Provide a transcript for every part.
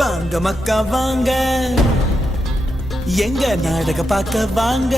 வாங்க மக்கா வாங்க, எங்க நாடக பார்க்க வாங்க.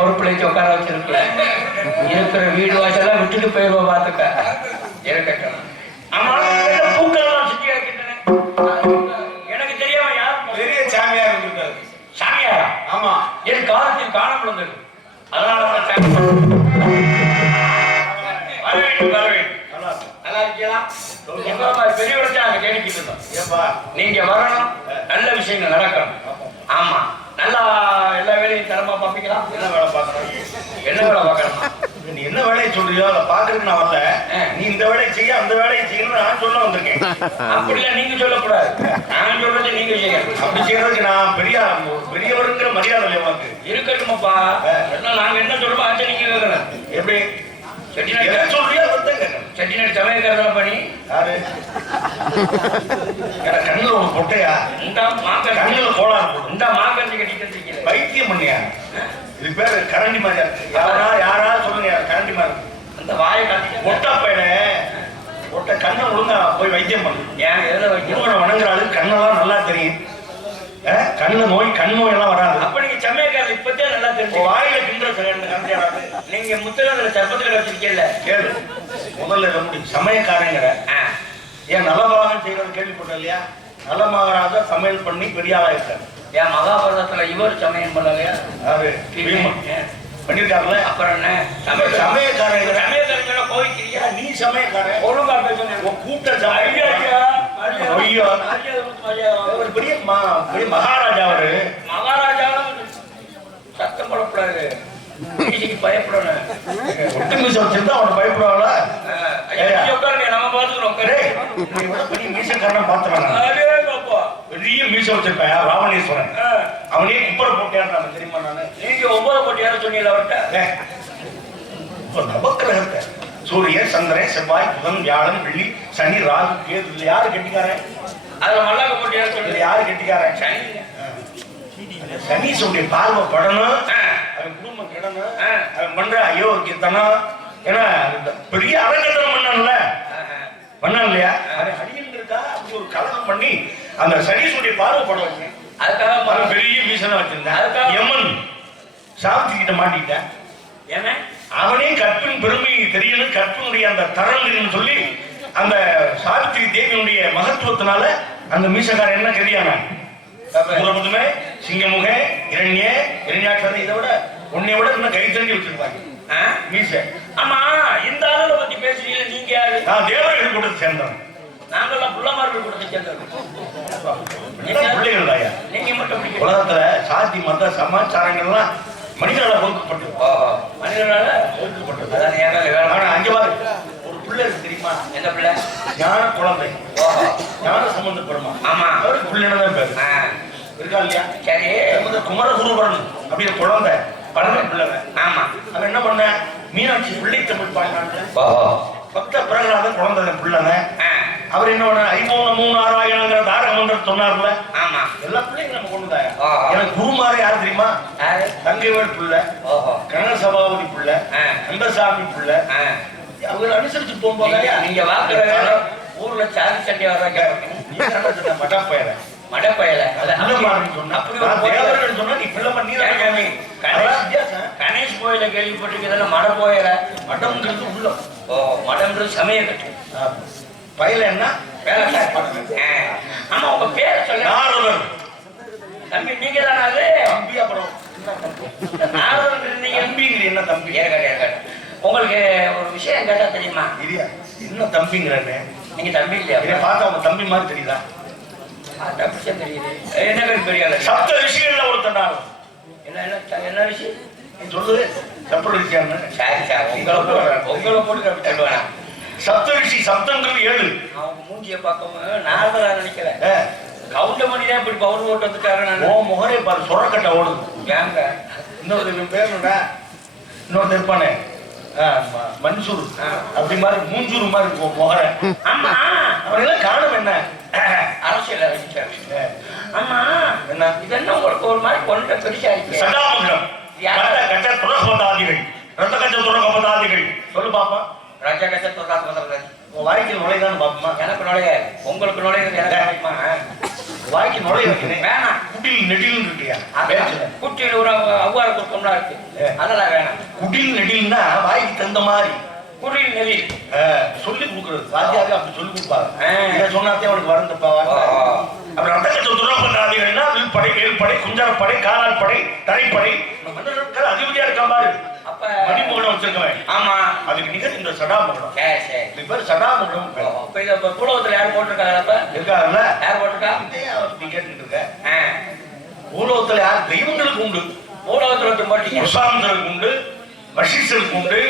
பொறுப்புலைச்சு உட்கார வச்சிருக்கல இருக்கிற வீடு வாசலாம் விட்டுட்டு போயிருவா பாத்துக்க இருக்கட்டும். பூக்கள் எல்லாம் சுத்தி இருக்கின்றன. எனக்கு தெரியாம யார் பெரிய சாமியார் இருந்திருக்காரு. சாமியாரா? ஆமா. என் காலத்தில் காணாமல் வந்தது. அதனால நல்லா இருக்கலாம். பெரிய விடத்தை நாங்க தேடிக்கிட்டு இருந்தோம். நீங்க வரணும், நல்ல விஷயங்கள் நடக்கணும். ஆமா, நல்லா எல்லா வேலையும் தரமா பாப்பீங்களா? என்ன வேலை பார்க்கணும்? என்ன வேலை பார்க்கணுமா? நீ என்ன வேலையை சொல்றியோ அதை பாக்குறதுக்கு நான் வரல. நீ இந்த வேலையை செய்ய அந்த வேலையை செய்யணும்னு நான் சொல்ல வந்திருக்கேன். அப்படிலாம் நீங்க சொல்லக்கூடாது. நான் சொல்றது நீங்க செய்யணும். அப்படி செய்யறதுக்கு நான் பெரியவருங்கிற மரியாதை உனக்கு இருக்கட்டுமாப்பா. நாங்க என்ன சொல்றோமோ அதை நீங்க கேட்கணும். எப்படி செட்டிநாடு சொல்றியோ செட்டிநாடு சமயக்காரதான் பண்ணி யாரு கண்ணில் ஒரு பொட்டையா இந்த மாக்க கண்ணில் கோளாறு இந்த மாக்கி கட்டிட்டு வைத்தியம் பண்ணியா? இது பேரு கரண்டி மாதிரியா இருக்கு. யாரா சொல்லுங்க கரண்டி மாதிரி அந்த வாயை கட்டி ஒட்டா பையன ஒட்ட கண்ணை ஒழுங்கா போய் வைத்தியம் பண்ணு. ஏன் எதுல வைத்தியம் வணங்குறாரு? கண்ணெல்லாம் நல்லா தெரியும். கண்ணு நோய் கண் நோய் எல்லாம் வராது. அப்ப நீங்க சமயக்காரர் இப்பத்தே நல்லா தெரியும். வாயில கிண்டுற சரியான நீங்க முத்தகத்துல சர்பத்துல வச்சிருக்கீங்கல்ல கேளு. முதல்ல சமயக்காரங்கிற ஏன் நலபாகம் செய்யறது கேள்விப்பட்ட இல்லையா? நலமாகராஜ சமையல் பண்ணி பெரிய ஆளா இருக்காரு. ஏன் மகாபாரதத்துல இவர் சமையல் பண்ணலையா? பண்ணிருக்காருல. அப்புறம் என்ன சமயக்காரங்க? சமயக்காரங்க கோவிக்கிறியா? நீ சமயக்காரன் ஒழுங்கா பேச கூட்ட பெரிய மகாராஜா. அவரு மகாராஜா சத்தம் போடக்கூடாது. பயப்படணும். அவனை பயப்படுவாங்கள? நம்ம பாத்துக்கிறோம். பெரிய மீச வச்சிருப்பேன் ராவணேஸ்வரன். அவனே குப்பரை போட்டியான் தெரியுமா? நானு நீங்க ஒவ்வொரு போட்டியார சொன்னீங்க அவர்கிட்ட. நவக்கிரகத்தை சூரியன் சந்திரன் செவ்வாய் புதன் வியாழன் வெள்ளி சனி ராகு கேது யாரு கெட்டிக்காரன்? அதுல மல்லாக்க போட்டியார சொன்னது யாரு கெட்டிக்காரன்? சனி. சனீஷுடைய பார்வை படணும், அவன் குடும்பம் கிடணும், அவன் பண்ற ஐயோ கீர்த்தனம். ஏன்னா பெரிய அரங்கத்தனம் பண்ணல பண்ண இல்லையா? அடியில் இருக்கா அப்படி ஒரு கலகம் பண்ணி அந்த சனீஸ்வருடைய பார்வை படம் வச்சேன். அதுக்காக பெரிய மீசனை வச்சிருந்தேன். அதுக்காக எம்மன் சாவித்திரி கிட்ட மாட்டிக்கிட்டேன். ஏன்னா அவனே கற்பின் பெருமை தெரியணும், கற்பினுடைய அந்த தரல் சொல்லி அந்த சாவித்திரி தேவியினுடைய மகத்துவத்தினால அந்த மீசக்காரன் என்ன கரியானா முகமே சிங்கமுக இரண்யாட்சரம் இதை விட உன்னை விட இன்னும் கை தண்டி வச்சிருப்பாங்க மீச. ஆமா, இந்த ஆளுநரை பத்தி பேசுறீங்க. நீங்க யாரு? நான் தேவர்கள் கூட்டத்தை சேர்ந்தவன். நாங்கெல்லாம் புள்ளமார்கள் கூட்டத்தை சேர்ந்தவன். பிள்ளைகள் தாயா நீங்க மட்டும். உலகத்துல சாதி மத சமாச்சாரங்கள்லாம் மனிதர்களால் வகுக்கப்பட்டது. மனிதர்களால வகுக்கப்பட்டது. ஆனா அங்க பாரு ஒரு பிள்ளை இருக்கு தெரியுமா? எந்த பிள்ளை? ஞான குழந்தை, ஞான சம்பந்தப்படுமா? ஆமா, அவருக்கு பிள்ளைன்னு பேரு இருக்கா இல்லையா? சரி, குமரகுருபரன் அப்படிங்கிற குழந்தை பழமை பிள்ளை. ஆமா, அவன் என்ன பண்ண மீனாட்சி பிள்ளை தமிழ் பாடினாங்க. பக்த பிரகலாத குழந்தை பிள்ளைங்க. அவர் என்ன பண்ண ஐமோன மூணு ஆராயணங்கிற தாரக மந்திரம் சொன்னார்ல. ஆமா, எல்லா பிள்ளைங்களும் நம்ம கொண்டுதாயா. எனக்கு குருமாறு யாரு தெரியுமா? தங்கைவேல் பிள்ளை, கனக சபாபதி பிள்ளை, கந்தசாமி பிள்ளை. அவங்க அனுசரிச்சு போகும்போது நீங்க வாக்குற ஊர்ல சாதி சண்டை வர்றாங்க. மடப்பயல மடப்பயல சொன்னா நீ பிள்ளை பண்ணி கணேஷ் கோயில கேள்விப்பட்டிருக்கிறதுல மட போயல. மடம்ங்கிறது உள்ள. ஓ, மடம்ன்றது சமய கட்டு. பயில என்ன வேலை? ஆமா, உங்க பேரை சொல்ல. தம்பி நீங்க தானே? அது தம்பி. அப்புறம் தம்பிங்கிற என்ன தம்பி? உங்களுக்கு ஒரு விஷயம் கேட்டா தெரியுமா? இல்லையா? என்ன தம்பிங்கிறன்னு நீங்க தம்பி இல்லையா? பார்த்தா உங்க தம்பி மாதிரி தெரியுதா? விஷயம் தெரியுது. என்ன பேர் தெரியாது? சப்த விஷயங்கள்ல ஒரு தண்டாலும் என்ன என்ன விஷயம் சொல்லு. சப்த விஷயம் உங்களை போட்டு சொல்லுவேன். சப்தரிஷி சப்தங்கிறது 7. அவங்க மூஞ்சிய பார்க்கவும் நார்மலா நினைக்கல. கவுண்டமணி தான் இப்படி பவுன் போட்டு வந்துட்டாரு. நான் முகரே பாரு சொரக்கட்டை ஓடுது. ஏங்க இன்னொரு பேருடா இன்னொரு இருப்பானே மன்சூர் அப்படி மாதிரி மூஞ்சூர் மாதிரி இருக்கும் முகர. ஆமா, அவரெல்லாம் காரணம் என்ன? அரசியல் அறிவிச்சாரு. ஆமா, என்ன இதென்ன உங்களுக்கு ஒரு மாதிரி கொண்ட பெருசா இருக்கு. சடாமுகம் கட்ட துறகபதாதிகள் ரத்த கட்ட துறகபதாதிகள் சொல்லு பாப்பா. ராஜா கட்ட துறகபதாதிகள் வாய்க்கு நுழைதான்னு பாப்போமா? எனக்கு நுழைய, உங்களுக்கு நுழையிறது எனக்கு நினைக்குமா? வாய்க்கு நுழைய வேணாம். குட்டில் நெடில் இருக்கியா? குட்டியில் ஒரு அவ்வாறு கொடுத்தோம்னா இருக்கு, அதெல்லாம் வேணாம். குட்டில் நெடில்னா வாய்க்கு தகுந்த மாதிரி குடில் நெடில் சொல்லி கொடுக்குறது. வாத்தியாவே அப்படி சொல்லி கொடுப்பாங்க. சொன்னாத்தே அவனுக்கு வருந்தப்பா. அப்புறம் ரத்தக்கட்ட துறகபதாதிகள்னா வில்படை, வேல்படை, குஞ்சரப்படை, காலால் படை, தரைப்படை அதிபதியா இருக்கா பாரு. அப்ப மணிமகனம் வச்சிருக்கவன். ஆமா, அதுக்கு நிகர் இந்த சடாமுகம். இது பேர் சடாமுகம். பூலோகத்துல யார் போட்டிருக்காங்க? அப்ப இருக்காங்கல்ல, யார் போட்டிருக்கா? நீ கேட்டுட்டு இருக்க. பூலோகத்துல யார் தெய்வங்களுக்கு உண்டு? பூலோகத்துல போட்டீங்க. பிரசாந்தருக்கு உண்டு, வசிஷ்டருக்கு உண்டு,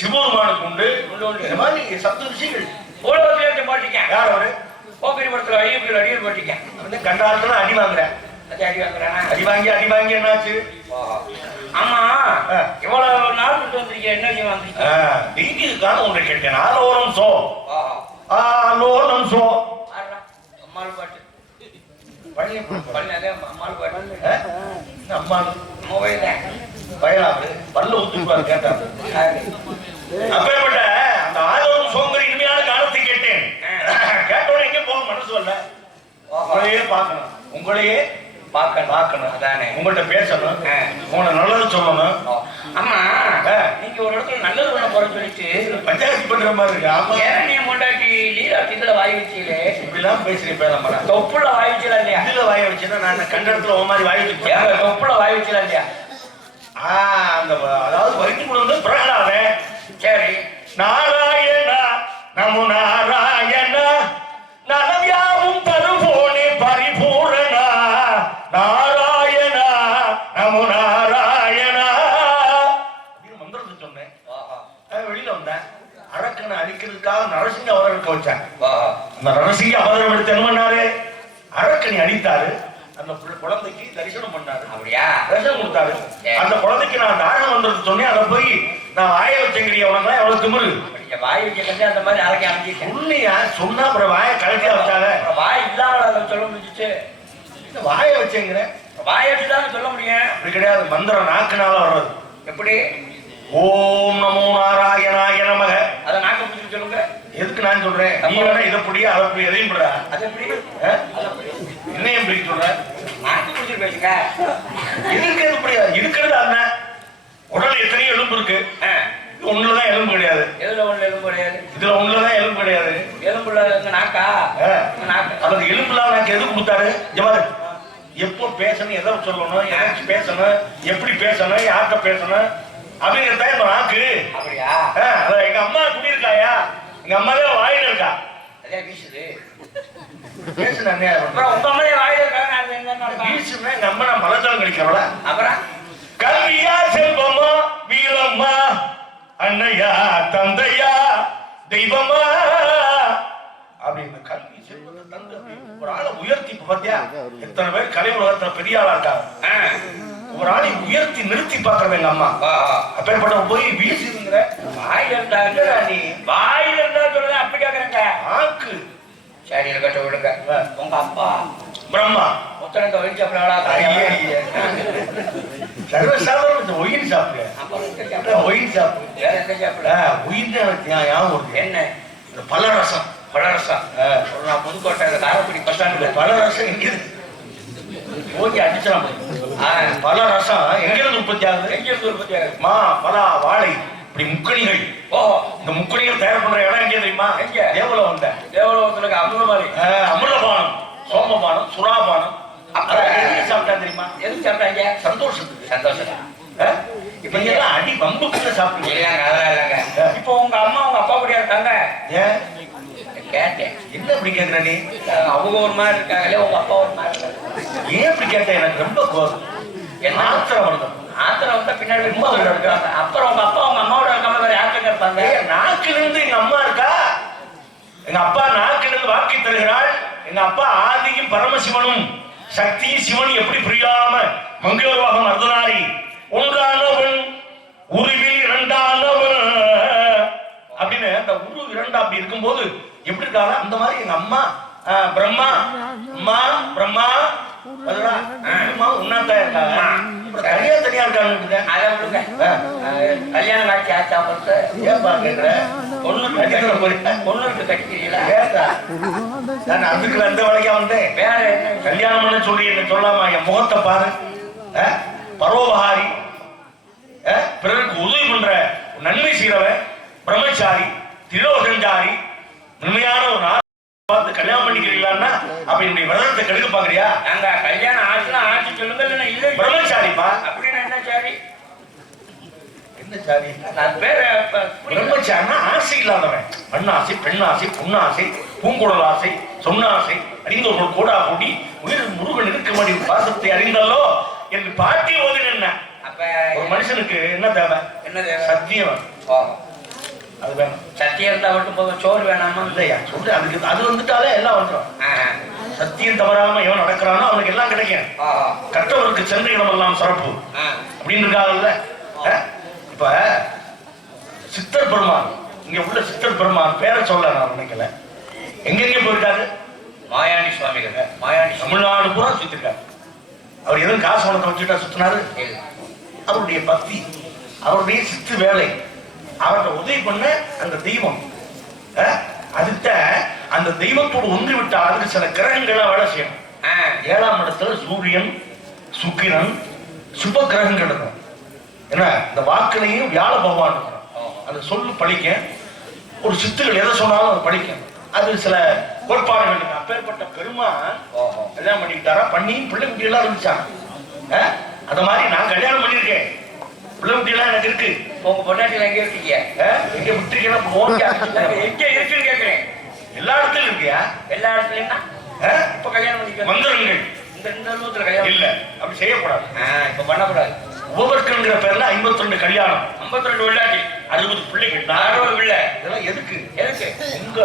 சிவபெருமானுக்கு உண்டு. இந்த மாதிரி சப்த ரிஷிகள் பூலோகத்துல போட்டீங்க. யார் அவரு? கோப்பரி படத்துல ஐயப்பி அடியில் போட்டீங்க. கண்டாலத்துல அடி வாங்குறேன். அடி வாங்கி என்னாச்சு? ஆமா, இவ்வளவு நாள் விட்டு வந்திருக்க. என்ன வந்திருக்க? டிங்கிக்கான ஒன்றை கேட்டேன். ஆலோலம் சோ ஆலோலம் சோ அம்மாள் பாட்டு அம்மாள் பாட்டு. அம்மாள் மொபைல் பயலாது பல்ல ஊத்துப்பாரு கேட்டாரு. அப்பேற்பட்ட அந்த ஆலோலம் சோங்கிற இனிமையான காலத்தை கேட்டேன். கேட்டோட எங்க போக மனசு வரல. உங்களையே பார்க்கணும், உங்களையே பார்க்கணும். அதானே உங்கள்கிட்ட பேசணும், உங்களை நல்லது சொல்லணும். ஆமா, நீங்க ஒரு இடத்துல நல்லது பண்ண போற சொல்லிட்டு பஞ்சாயத்து பண்ற மாதிரி இருக்கு. ஆமா, நீ முன்னாடி லீலா இதுல வாய் வச்சீங்களே, இப்படிலாம் பேசுறீங்க. நம்ம தொப்புல வாய் வச்சா இல்லையா? இதுல வாய் வச்சுன்னா நான் கண்ட இடத்துல ஒரு மாதிரி வாய் வச்சு தொப்புல வாய் வச்சா இல்லையா? அந்த அதாவது வயிற்று கூட வந்து பிரகலாதே. சரி, நாராயணா நமோ நாராயணா நலவியாவும் தருவோனே பரிபூரணா நாராயணா நமோ நாராயணா அப்படின்னு மந்திரத்தை சொன்னேன். வெளியில வந்தேன். அரக்கனை அழிக்கிறதுக்காக நரசிங்க அவதாரம் வச்சாங்க. அந்த நரசிங்க அவதாரம் எடுத்து என்ன பண்ணாரு? அரக்கனை அழித்தாரு. அந்த குழந்தைக்கு தரிசனம் பண்ணாரு. அப்படியா? தரிசனம் கொடுத்தாரு. அந்த குழந்தைக்கு நான் தாரண மந்திரத்தை சொன்னேன். அதை போய் நான் வாய வச்சங்கிறிய உனக்கு எவ்வளவு திமிரு. வாய் வச்சு அந்த மாதிரி அரைக்க அமைச்சு உண்மையா சொன்னா அப்புறம் வாயை கலக்கியா வச்சாங்க. வாய் இல்லாம சொல்ல முடிஞ்சிச்சு. வாயை வச்சுங்கிற வாயை வச்சுதான் சொல்ல முடியும். அப்படி கிடையாது. மந்திரம் நாக்குனால வர்றது. எப்படி? ஓம் நமோ நாராயணாய நமக. அதை நாக்கு பிடிச்சிட்டு சொல்லுங்க. எதுக்கு நான் சொல்றேன். நீ வேணா இதை புடி அதை புடி எதையும் புடா. அது எப்படி என்னையும் பிடிக்க சொல்ற? மாற்றி பிடிச்சி பேசுங்க. இருக்கிறது புரியா? இருக்கிறது அண்ணன் உடல் எத்தனையோ எலும்பு இருக்கு. ஒண்ணுலதான் எலும்பு கிடையாது. எதுல ஒண்ணு எலும்பு கிடையாது? இதுல ஒண்ணுலதான் எலும்பு கிடையாது. எலும்புல நாக்கா? நாக்கு. அது எலும்புலாம் நாக்கு எது கொடுத்தாரு? ஜமாரு எப்போ பேசணும், எதை சொல்லணும், எதாச்சும் பேசணும், எப்படி பேசணும், யார்கிட்ட பேசணும் அப்படிங்கிறதா இந்த நாக்கு. அப்படியா? அதான் எங்க அம்மா குடியிருக்காயா? எங்க அம்மாவே வாயில இருக்கா. அதே வீசுது. பேசுன அப்புறம் உங்க அம்மாவே வாயில இருக்காங்க. வீசுனா எங்க அம்மா நான் மலஜலம் கிடைக்கிறவள. அப்புறம் கல்வியா செல்வமா வீரம்மா அண்ணையா தந்தையா தெய்வமா அப்படின்னு கல்வி செல்வத்தை தந்து ஒரு ஆளை உயர்த்தி பார்த்தியா? எத்தனை பேர் கலை உலகத்துல பெரிய ஆளா இருக்காங்க. ஒரு ஆளை உயர்த்தி நிறுத்தி பாக்குறவங்க எங்க அம்மா. அப்பேற்பட்ட போய் வீசுங்கிற வாயில இருந்தாங்க. நீ வாயில இருந்தா சொல்லுங்க. அப்படி கேக்குறேங்க. ஆக்கு சரி கட்ட விடுங்க. உங்க அப்பா பிரம்மா முத்தனத்தை ஒழிச்சு அப்படி சர்வசாதாரண ஒயின் சாப்பிடு. ஒயின் சாப்பிடு. ஒயின் என்ன பலரசம். பலரசம். நான் புதுக்கோட்டை காரைக்குடி பஸ் ஸ்டாண்டுல பலரசம் எங்க ஓகே அடிச்சலாம். பலரசம் எங்க இருந்து உற்பத்தி ஆகுது? எங்க இருந்து உற்பத்தி ஆகுது? மா பலா வாழை இப்படி முக்கணிகள். இந்த முக்கணிகள் தயார் பண்ற இடம் எங்கே தெரியுமா? எங்க? தேவலம் வந்த தேவலோகத்துல அமிர்தபாணி, அமிர்தபானம், சோமபானம், சுறாபானம். எதுக்கு சாப்பிட்டா தெரியுமா? எதுக்கு சாப்பிட்டாங்க? சந்தோஷத்துக்கு. சந்தோஷம். இப்ப எல்லாம் அடி பம்புக்குள்ள சாப்பிடுங்க. அதெல்லாம் இல்லைங்க. இப்போ உங்க அம்மா உங்க அப்பா கூடயா இருக்காங்க? ஏன் கேட்டேன். என்ன இப்படி கேட்கிற நீ? அவங்க ஒரு மாதிரி இருக்காங்களே, உங்க அப்பா ஒரு மாதிரி இருக்காங்க. ஏன் இப்படி கேட்ட? எனக்கு ரொம்ப கோபம். என்ன ஆத்திரம் வருது? ஆத்திரம் வந்தா பின்னாடி ரொம்ப இருக்காங்க. அப்புறம் உங்க அப்பா உங்க அம்மாவோட இருக்காம வேற யாருக்காக இருப்பாங்க? நாக்கில இருந்து எங்க அம்மா இருக்கா. எங்க அப்பா நாக்கில இருந்து வாக்கி தருகிறாள். எங்க அப்பா ஆதியும் பரமசிவனும் சக்தியும் சிவனும் எப்படி புரியாம மங்களவாகம் அர்த்தநாரி ஒன்றானவன் உருவில் இரண்டானவன் அப்படின்னு அந்த உரு இரண்டா அப்படி இருக்கும்போது எப்படி இருக்காங்க அந்த மாதிரி எங்க அம்மா பிரம்மா அம்மா பிரம்மா உன்னாத்தான் இருக்காங்க. தனியா தனியா இருக்காங்க. அதை விடுங்க. கல்யாணம் ஆட்சி ஆச்சா பொறுத்து ஏன்பா கேட்கிற? பொண்ணுக்கு கட்டிக்கிறீங்களா? நான் அதுக்கு அந்த வழியா வந்தேன். வேற என்ன கல்யாணம்னு சொல்லி என்ன சொல்லாமா? என் முகத்தை பாரு. பரோபகாரி, பிறருக்கு உதவி பண்ற நன்மை செய்யறவன், பிரம்மச்சாரி, திலோகஞ்சாரி, உண்மையான ஒரு நாள் பார்த்து கல்யாணம் பண்ணிக்கிறீங்களா? அப்ப என்னுடைய விரதத்தை கெடுக்க பாக்குறியா? நாங்க கல்யாணம் ஆச்சுன்னா ஆட்சி சொல்லுங்க. இல்ல பிரம்மச்சாரிப்பா. அப்படின்னா என்ன சாரி? என்ன சாரி? நான் பேரு பிரம்மச்சாரினா ஆசை இல்லாதவன். மண்ணாசை, பெண்ணாசை, பொன்னாசை, பூங்குடல் ஆசை, சொன்னாசை அறிந்தவர்கள் கூட கூடி உயிர் முருகன் இருக்க வேண்டிய பாசத்தை அறிந்தல்லோ என்று பாட்டி ஓதுன. அப்ப ஒரு மனுஷனுக்கு என்ன தேவை? என்ன தேவை? சத்தியம். அது வேணும். சத்தியம் இருந்தா மட்டும் போதும். சோறு வேணாமா? இல்லையா சொல்லு. அதுக்கு அது வந்துட்டாலே எல்லாம் வந்துடும். சத்தியம் தவறாம எவன் நடக்கிறானோ அவனுக்கு எல்லாம் கிடைக்கும். கற்றவருக்கு சென்ற இடமெல்லாம் சிறப்பு அப்படின்னு இருக்காங்கல்ல. இப்ப சித்தர் பெருமான், இங்க உள்ள சித்தர் பெருமான் பேரை சொல்ல நான் நினைக்கல. எங்கெங்க போயிருக்காரு? மாயாண்டி சுவாமிகள். மாயாண்டி தமிழ்நாடு பூரா சுத்திருக்காரு. அவர் எதுவும் காசு பணத்தை வச்சுட்டா சுத்தினாரு? அவருடைய பக்தி, அவருடைய சித்து வேலை, அவர்கிட்ட உதவி பண்ண அந்த தெய்வம். அதுக்கு அந்த தெய்வத்தோடு ஒன்று விட்டா அதுக்கு சில கிரகங்களா வேலை செய்யணும். 7ஆம் இடத்துல சூரியன், சுக்கிரன், சுப கிரகங்கள் இருக்கும். என்ன இந்த வாக்குலையும் வியாழ பகவான் இருக்கும். அந்த சொல்லு பழிக்க ஒரு சித்துகள் எதை சொன்னாலும் அது படிக்கும். அது சில கோட்பாடுகள் இருக்கு. அப்பேற்பட்ட பெருமான் கல்யாணம் பண்ணிக்கிட்டாரா? பண்ணி பிள்ளை குட்டி எல்லாம் இருந்துச்சான். அந்த மாதிரி நான் கல்யாணம் பண்ணிருக்கேன். பிள்ளை குட்டி எல்லாம் எனக்கு இருக்கு. உங்க பொண்டாட்டில எங்க இருக்கீங்க? எங்க விட்டுருக்கேன்னா எங்க இருக்குன்னு கேட்கிறேன். எல்லா இடத்துலயும் இருக்கியா? எல்லா இடத்துலயும் இப்ப கல்யாணம் பண்ணிக்க மந்திரங்கள் இந்த ரூபத்துல கல்யாணம் இல்ல. அப்படி செய்யக்கூடாது. இப்ப பண்ணக்கூடாது. உபவர்க்கங்கிற பேர்ல 52 கல்யாணம், 52 வெள்ளாட்டி, 60 பிள்ளைகள், 60 பிள்ளை. இதெல்லாம் எதுக்கு? எதுக்கு? உங்க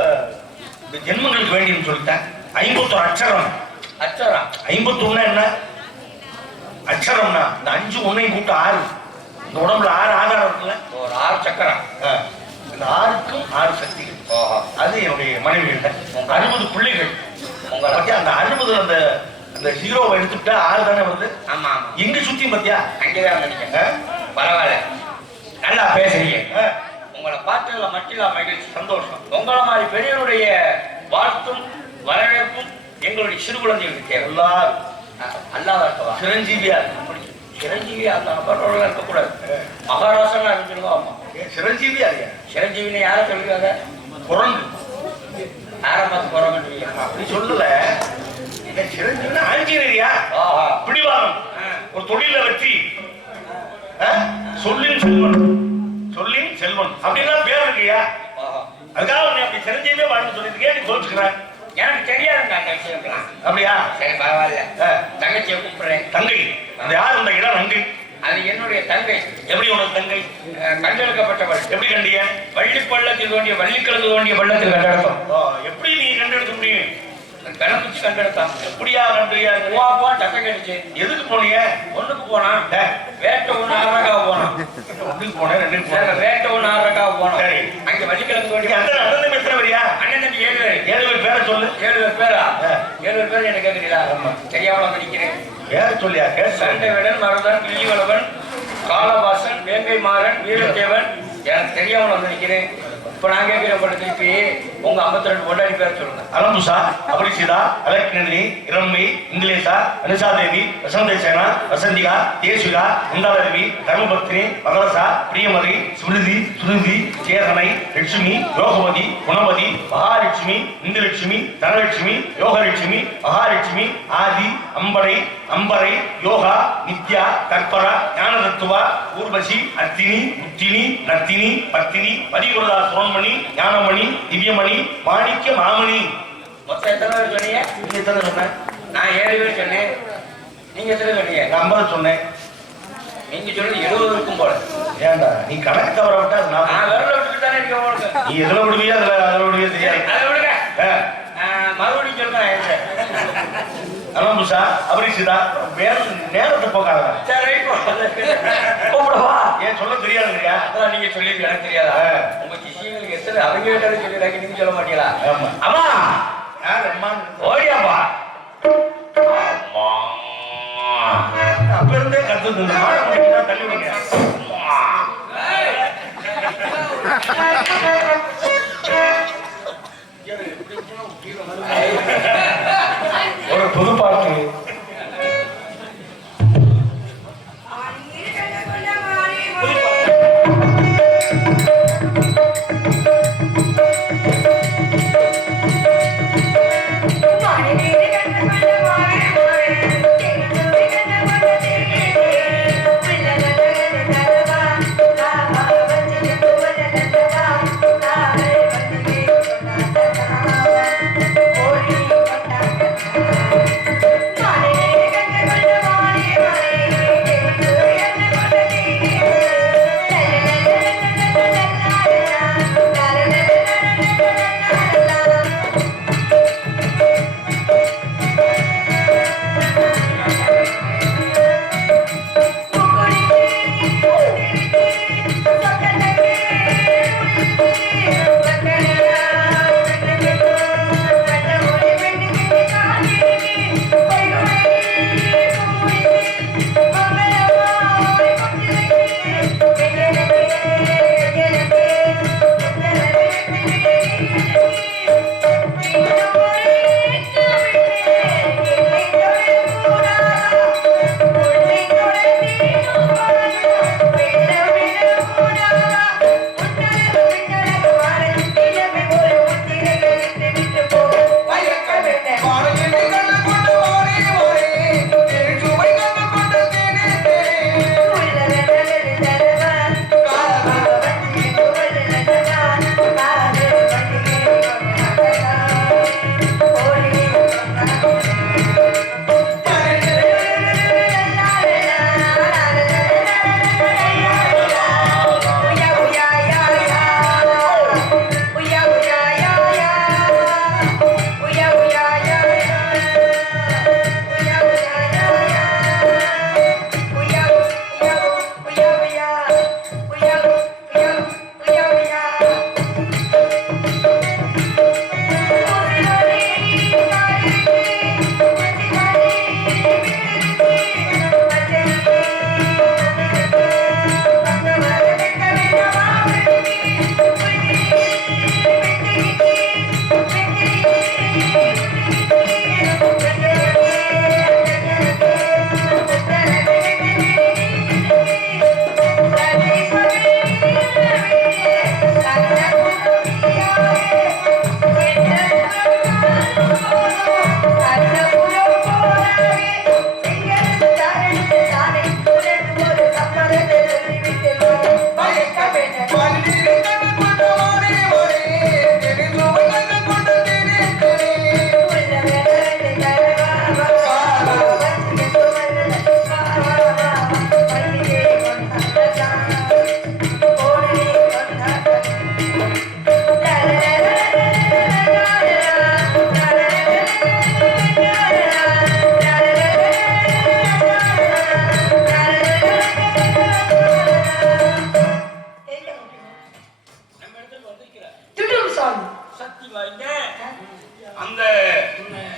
இந்த ஜென்மங்களுக்கு வேண்டியன்னு சொல்லிட்டேன். 51 அச்சரம். அச்சரம் 51 என்ன அச்சரம்னா? இந்த 5 ஒன்னையும் கூட்ட 6. இந்த உடம்புல 6 ஆதாரம் இருக்குல்ல, ஒரு 6 சக்கரம். இந்த 6க்கும் 6 சக்திகள். அது என்னுடைய மனைவிகிட்ட 60 பிள்ளைகள். அந்த 60 அந்த அந்த 0வை எடுத்துட்டா 6 தானே வருது. ஆமா ஆமா. எங்க சுத்தியும் பத்தியா? அங்கேதான் நினைக்கிறேன். பரவாயில்ல, நல்லா பேசுறீங்க. உங்க உங்களை பார்த்ததுல மட்டில்லா மகிழ்ச்சி, சந்தோஷம். உங்களை மாதிரி பெரியவருடைய வாழ்த்தும் வரவேற்பும் எங்களுடைய சிறு குழந்தைகளுக்கு தேவை. எல்லாரும் அல்லாத இருக்கவா, சிரஞ்சீவியா சிரஞ்சீவியா இருந்தாலும் இருக்கக்கூடாது. மகாராஷ்டிரா இருந்துருங்க. ஆமா, சிரஞ்சீவியா இல்லையா? சிரஞ்சீவினை யாரை சொல்லுவாங்க? குரங்கு ஆரம்பத்து குரங்கு. அப்படி சொல்லல. சிரஞ்சீவினா ஆஞ்சநேயரியா? பிடிவாதம், ஒரு தொழில வெற்றி, சொல்லின் செல்வன், சொல்லின் செல்வன் அப்படின்னா பேர் இருக்கியா? அதுக்காக உன்னை அப்படி சிரஞ்சீவியே வாழ்ந்து சொல்லிருக்கேன். நீ தோச்சுக்கிறேன். எனக்கு தெரியாதுங்க அந்த விஷயம். அப்படியா? சரி, பரவாயில்ல. தங்கச்சியை கூப்பிடுறேன். தங்கை அந்த யார்? அந்த இடம் நங்கை. அது என்னுடைய தங்கை. எப்படி உனக்கு தங்கை? கண்டெடுக்கப்பட்டவள். எப்படி கண்டிய? வள்ளி பள்ளத்தில் தோண்டிய வள்ளிக்கிழங்கு தோண்டிய பள்ளத்தில் கண்டெடுத்தோம். எப்படி நீ கண்டெடுக்க முடியும்? கணக்குச்சு கண்டெடுத்தான். எப்படியா கண்டியா? சத்தம் கேட்டுச்சு. எதுக்கு போனீங்க? ஒண்ணுக்கு போனா வேட்டை ஒண்ணு ஆறக்காக போனோம். ஒண்ணுக்கு போனேன், ரெண்டுக்கு போனேன். வேட்டை ஒண்ணு ஆறக்காக போனோம். சரி, அங்க வள்ளிக்கிழங்கு தோண்டி அந்த அண்ணன் எத்தனை வரியா? அண்ணன் தம்பி 7 பேர். 7 பேர் பேரை சொல்லு. 7 பேர் பேரா? 7 பேர் எனக்கு கேட்குறீங்களா? தெரியாம நினைக்கிறேன். பேரை சொல்லியா? சண்டைவேடன், மருதன், கிள்ளிவளவன், காலவாசன், வேங்கை மாறன், வீரதேவன். எனக்கு தெரியாம நினைக்கிறேன். இப்ப நான் கேட்கிறேன் திருப்பி உங்க 52 பொண்டாடி பேர் சொல்லுங்க. அலம்புசா, அபரிசிதா, அலக்னந்தினி, இரம்பி, இங்கிலேசா, அனுசாதேவி, வசந்தேசேனா, வசந்திகா, தேசுகா, இந்தாதேவி, தர்மபத்னி, மகளசா, பிரியமதி, சுருதி, சேதனை, லட்சுமி, யோகவதி, குணவதி, மகாலட்சுமி, இந்துலட்சுமி, தனலட்சுமி, யோகலட்சுமி, மகாலட்சுமி, ஆதி, அம்பரை, யோகா, நித்யா, கற்பரா, ஞான தத்துவா, ஊர்வசி, அத்தினி, உத்தினி, நத்தினி, பத்தினி, பதிகுருதா, சுரண்மணி, ஞானமணி, திவ்யமணி, மாணிக்க, மாமணி. மொத்தம் எத்தனை பேர் சொன்னீங்க? நீங்க எத்தனை சொன்னேன்? நான் 7 பேர் சொன்னேன். நீங்க எத்தனை சொன்னீங்க? 50 சொன்னேன். நீங்க சொல்றது 70 இருக்கும் போல. ஏன்டா நீ கணக்கு தவற விட்டா? நான் விரல விட்டுட்டு தானே இருக்கேன் உங்களுக்கு. நீ எதுல விடுவியா அதுல விடுவியா தெரியாது. அதை விடுங்க. மறுபடியும் சொல்றேன். அலம்புசா, அபரிசிதா, நேரத்தை போகாத. கூப்பிடவா? ஏன் சொல்ல தெரியாதுங்க? அதான் நீங்க சொல்லி எனக்கு தெரியாதா? உங்க சிஷியங்களுக்கு எத்தனை அவங்க கிட்ட சொல்லி நீங்க சொல்ல மாட்டீங்களா? அம்மா யார் அம்மா? ஓடியாப்பா. அப்ப இருந்தே கத்து தள்ளி விடுங்க. ஒரு புது பாட்டு. Ah சுவாமி. சக்தி வாய்ந்த அந்த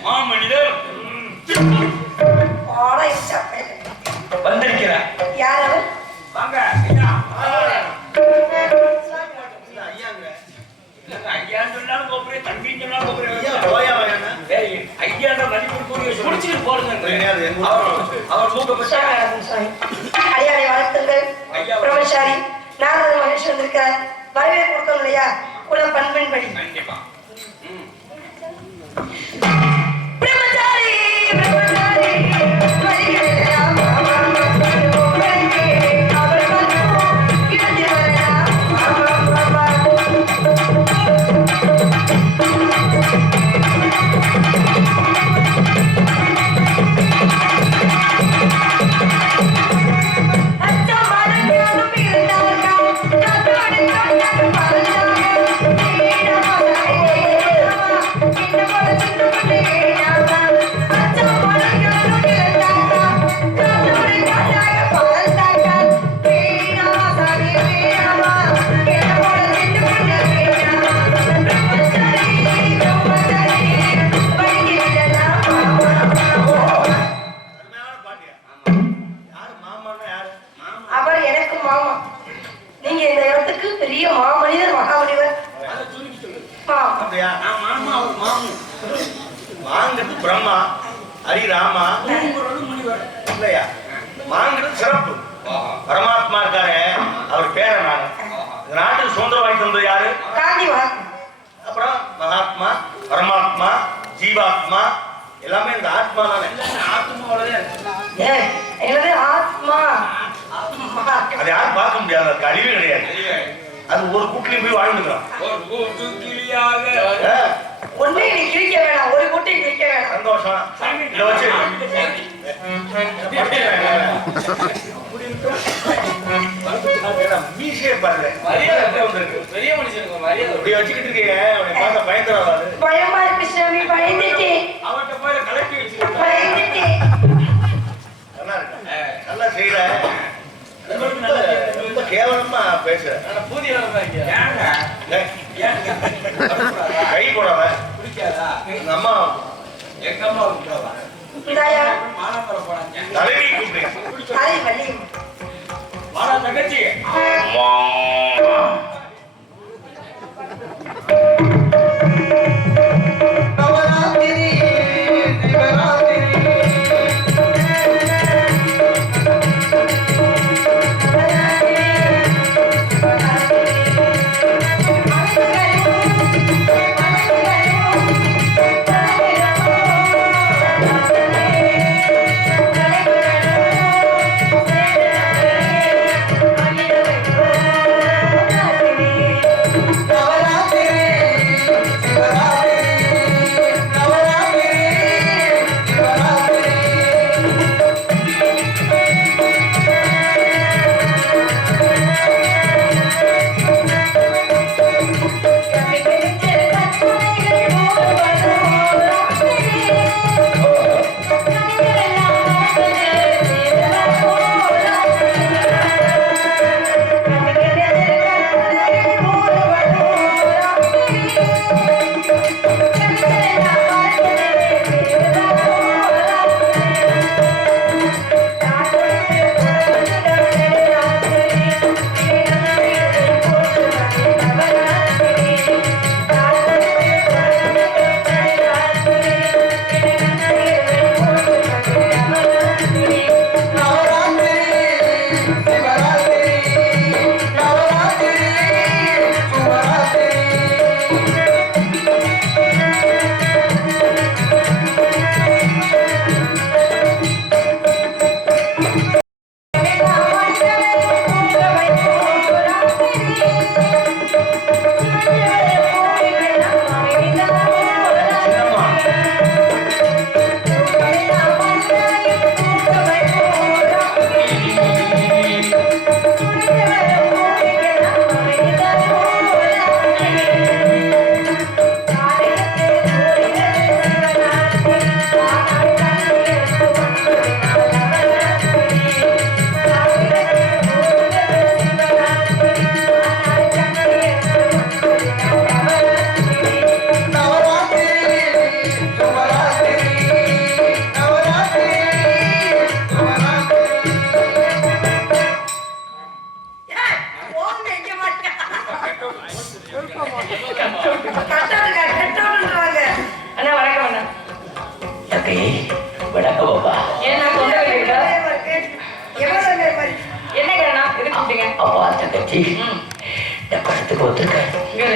மாமனிதர் வந்திருக்கிறார். யார் அவர்? வாங்க ஐயா. ஐயாங்க ஐயா சொன்னாலும் கோபுரே, தம்பி சொன்னாலும் கோபுரே. ஐயா போயா வேணா ஐயா மதிப்பு கூடிய குடிச்சிட்டு போடுங்க. தெரியாது அவர் மூக்கப்பட்ட அடியாரை வாழ்த்துங்கள். பிரம்மச்சாரி நாரத மகேஷ் வந்திருக்கிறார். வரவேற்பு கொடுக்கணும் இல்லையா? குல பண்பின் படி. கண்டிப்பா. பிரம்மச்சாரி பிரம்மச்சாரி வருகிறேன் மாமா அவர் வந்து கிடந்து வரலாம் மாமா அவர் எனக்கு மாமா. நீங்க இந்த இடத்துக்கு பெரிய மாமனிதர் மகாமனிதர். அப்படியா மாங்கிறது பிரம்மா ஹரி ராமா இல்லையா? மாங்கிறது சிறப்பு. பரமாத்மா இருக்காரு, அவர் பேர நான். இந்த நாட்டுக்கு சுதந்திரம் வாங்கி தந்தது யாரு? காந்தி மகாத்மா. அப்புறம் மகாத்மா, பரமாத்மா, ஜீவாத்மா எல்லாமே இந்த ஆத்மா தானே. என்னது ஆத்மா? அது யாரும் பார்க்க முடியாது, அதுக்கு அழிவு கிடையாது. அது ஒரு கூட்டிலையும் போய் வாழ்ந்துக்கலாம். ஒன்னே நீ கிழிக்க வேணாம், ஒரு குட்டி கிழிக்க வேணாம். சந்தோஷம். இதை வச்சு மீசையை பாருங்க, பெரிய மனுஷனுக்கு மரியாதை இப்படி வச்சுக்கிட்டு இருக்கீங்க, அவனை பார்த்த பயந்துடாது. பயமா இருக்கு சாமி, பயந்துட்டேன் அவர்கிட்ட போய் கலக்கி வச்சு பயந்துட்டேன். நல்லா இருக்கு, நல்லா செய்யற. ரொம்ப கேவலமா பேசுற. கை போடாம எங்க அம்மா இதாயா தலைவி கூப்பிடுங்க. தலை வலி. வாடா தங்கச்சி. Thank you. மச்சி இந்த படத்துக்கு ஒத்துருக்கேன்.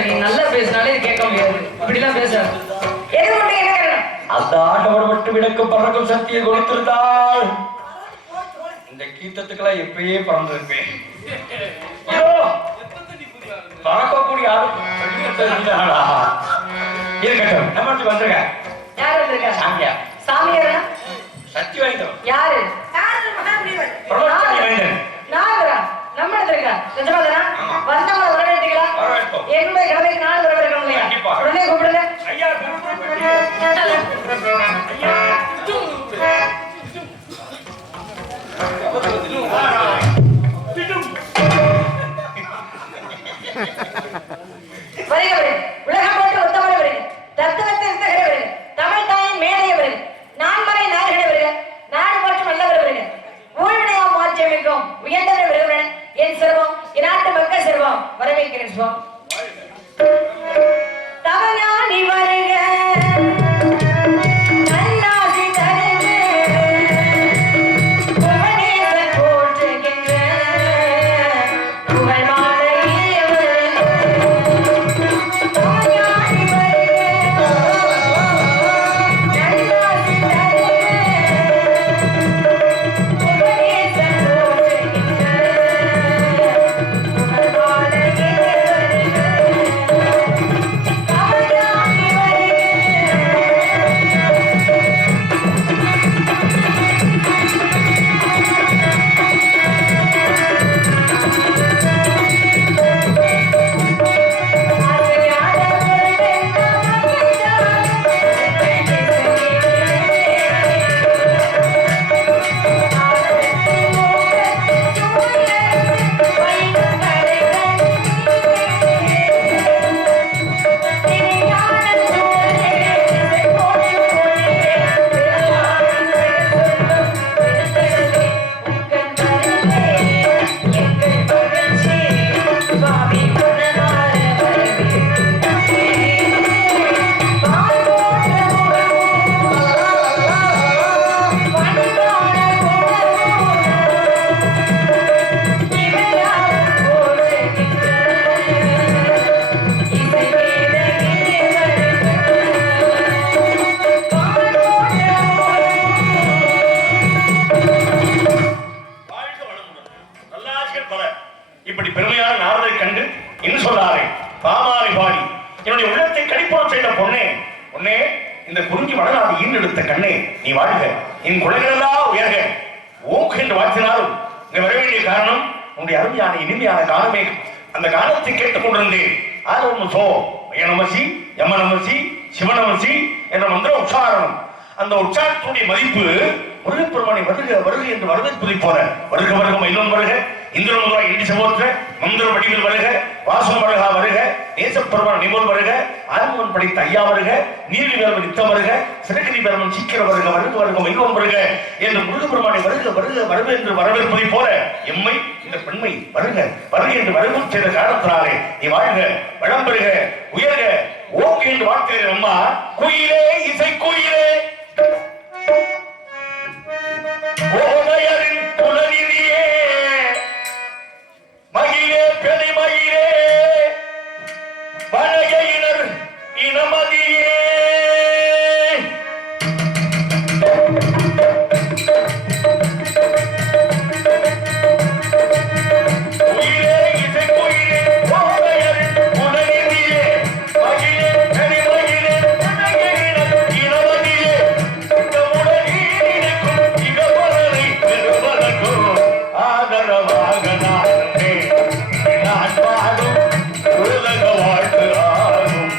நீ நல்லா பேசினாலே கேட்க முடியாது. இப்படிலாம் பேச அந்த ஆண்டவர் மட்டும் எனக்கு பறக்கும் சக்தியை கொடுத்திருந்தால் இந்த கீதத்துக்கெல்லாம் எப்பயே பறந்திருப்பேன். பறக்கக்கூடிய இருக்கட்டும். நம்ம வந்திருக்க யாரு வந்திருக்க? சாமியா. சாமியாரா? சக்தி வாய்ந்தவன். யாரு? பிரம்மச்சாரி நாகரா? நம்ம எடுத்திருக்க நிஜமாதானா? வந்தவங்க வரவேற்கிறீங்களா? என்னுடைய கடமைக்கு நான் வரவேற்கணும் இல்லையா? உடனே கூப்பிடுங்க. ஐயா வருகிறவர்கள் உலகம் போட்டு ஒத்தவர்கள் தத்துவத்தை இருந்தவர்கள் தமிழ் தாயின் மேடையவர்கள் நான்மறை நாயகர்கள் நாடு மற்றும் நல்லவர்கள் ஊழ்வினையாம் மாற்றியமைக்கும் உயர்ந்தவர் வருகிறவன் என் செல்வம் என் நாட்டு மக்கள் செல்வம் வரவேற்கிறேன் சுவாமி. தவஞானி வருக நல்லாசி தருக புவனேசன் போற்றுகின்ற புகழ் மாலையே தவஞானி வருக நல்லாசி தருக புவனேசன் போற்றுகின்ற புகழ் மாலையே இப்படி பெருமையான நாரதை கண்டு இன்னும் சொல்லாரே பாமாலை பாடி என்னுடைய உள்ளத்தை கடிப்புறம் செய்த பொண்ணே பொண்ணே இந்த குறிஞ்சி வளராது ஈன்றெடுத்த கண்ணே நீ வாழ்க என் குழந்தைகளெல்லாம் உயர்க ஓக்கு என்று வாழ்த்தினாலும் இங்க வர வேண்டிய காரணம் உன்னுடைய அருமையான இனிமையான காலமே. அந்த காலத்தை கேட்டுக் கொண்டிருந்தேன். ஆரோம் சோ நமசி யம நமசி சிவநமசி என்ற மந்திர உச்சாரணம். அந்த உற்சாகத்துடைய மதிப்பு முருகப்பெருமானை வருக வருக என்று வரவேற்பதை போல வருக வருக மயிலும் வருக இந்திர முதலாய் இண்டி சமோற்ற மந்திர வடிவில் வருக வாசம் வருகா வருக நேசப்பெருமான் நிமோல் வருக ஆர்மன் படைத்த ஐயா வருக நீலி வேலவன் நித்தம் வருக சிறகிரி வேலவன் சீக்கிரம் வருக வருக வருக மயிலும் வருக என்று முருகப்பெருமானை வருக வருக வருக என்று வரவேற்பதை போல எம்மை இந்த பெண்மை வருக வருக என்று வரவேற்பு செய்த காரணத்தினாலே நீ வாழ்க வளம் பெறுக உயர்க ஓகே என்று வாழ்க்கையில் அம்மா குயிலே இசை குயிலே ஓடையரின் புலனிதியே மகிழே பெணை மகிழே பழகையினர் இனமதியே குயிலே இசை குயிலே ஓடையரின் புலனிதியே மகிழே பெணை மகிழே பழகையினர் இனமதியே ஆதரவாக நான் பாடும் உலக வாழ்த்து ஆகும்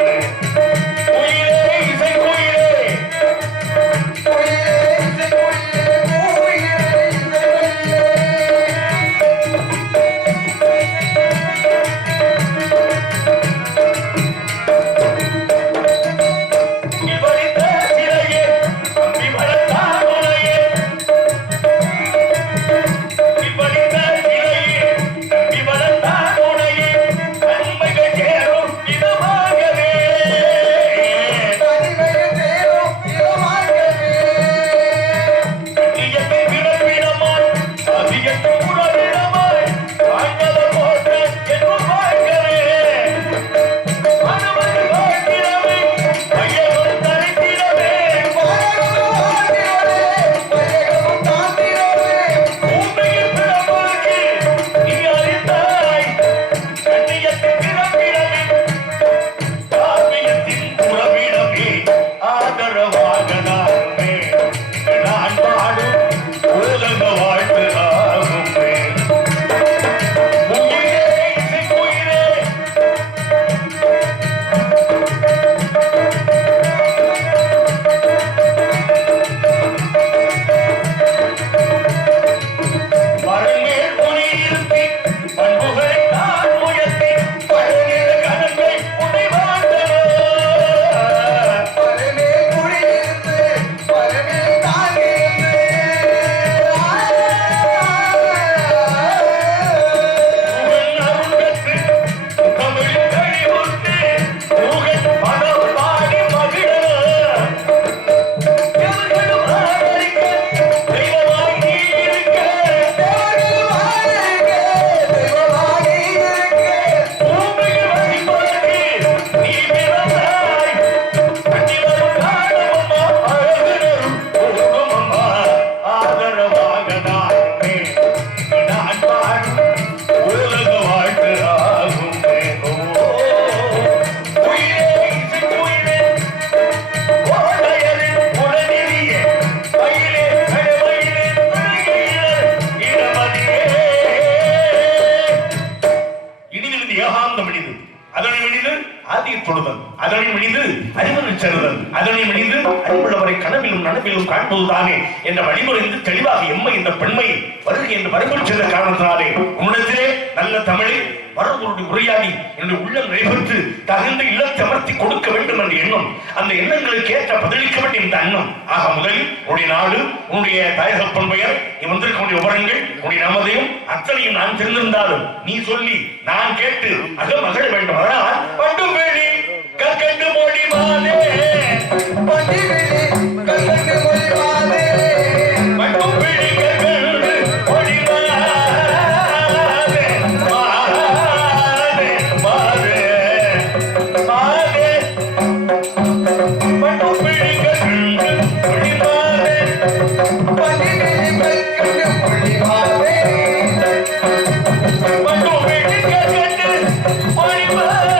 ஓம்புதல், அதனை மனிது அறிவறிச் செல்லுதல், அதனை மனிது அறிவுள்ளவரை கனவிலும் நனவிலும் காண்பதுதானே என்ற வழிமுறைந்து தெளிவாக எம்மை இந்த பெண்மை வருகை என்று வரவில் செய்த காரணத்தினாலே உன்னிடத்திலே நல்ல தமிழில் வரவருடைய உரையாடி என்று உள்ளம் நிறைவேற்று தகுந்த இல்லத்தை அமர்த்தி கொடுக்க வேண்டும் என்ற எண்ணம், அந்த எண்ணங்களுக்கு ஏற்ற பதிலளிக்க வேண்டும் இந்த எண்ணம். ஆக முதலில் உன்னுடைய நாடு, உன்னுடைய தாயகப்பன் பெயர், நீ வந்திருக்கக்கூடிய விவரங்கள், உன்னுடைய நமதையும் அத்தனையும் நான் தெரிந்திருந்தாலும் நீ சொல்லி நான் கேட்டு அக மகிழ வேண்டும். அதனால் பண்டு வேணி கற்கண்டு மொழி மாதே, பண்டு வேணி கற்கண்டு மொழி மாதே, பண்டு வேணி கற்கண்டு மொழி மாதே, மாதே மாதே மாதே, பண்டு வேணி கற்கண்டு மொழி மாதே, பண்டு வேணி கற்கண்டு மொழி மாதே, பண்டு வேணி கற்கண்டு மொழி மாதே.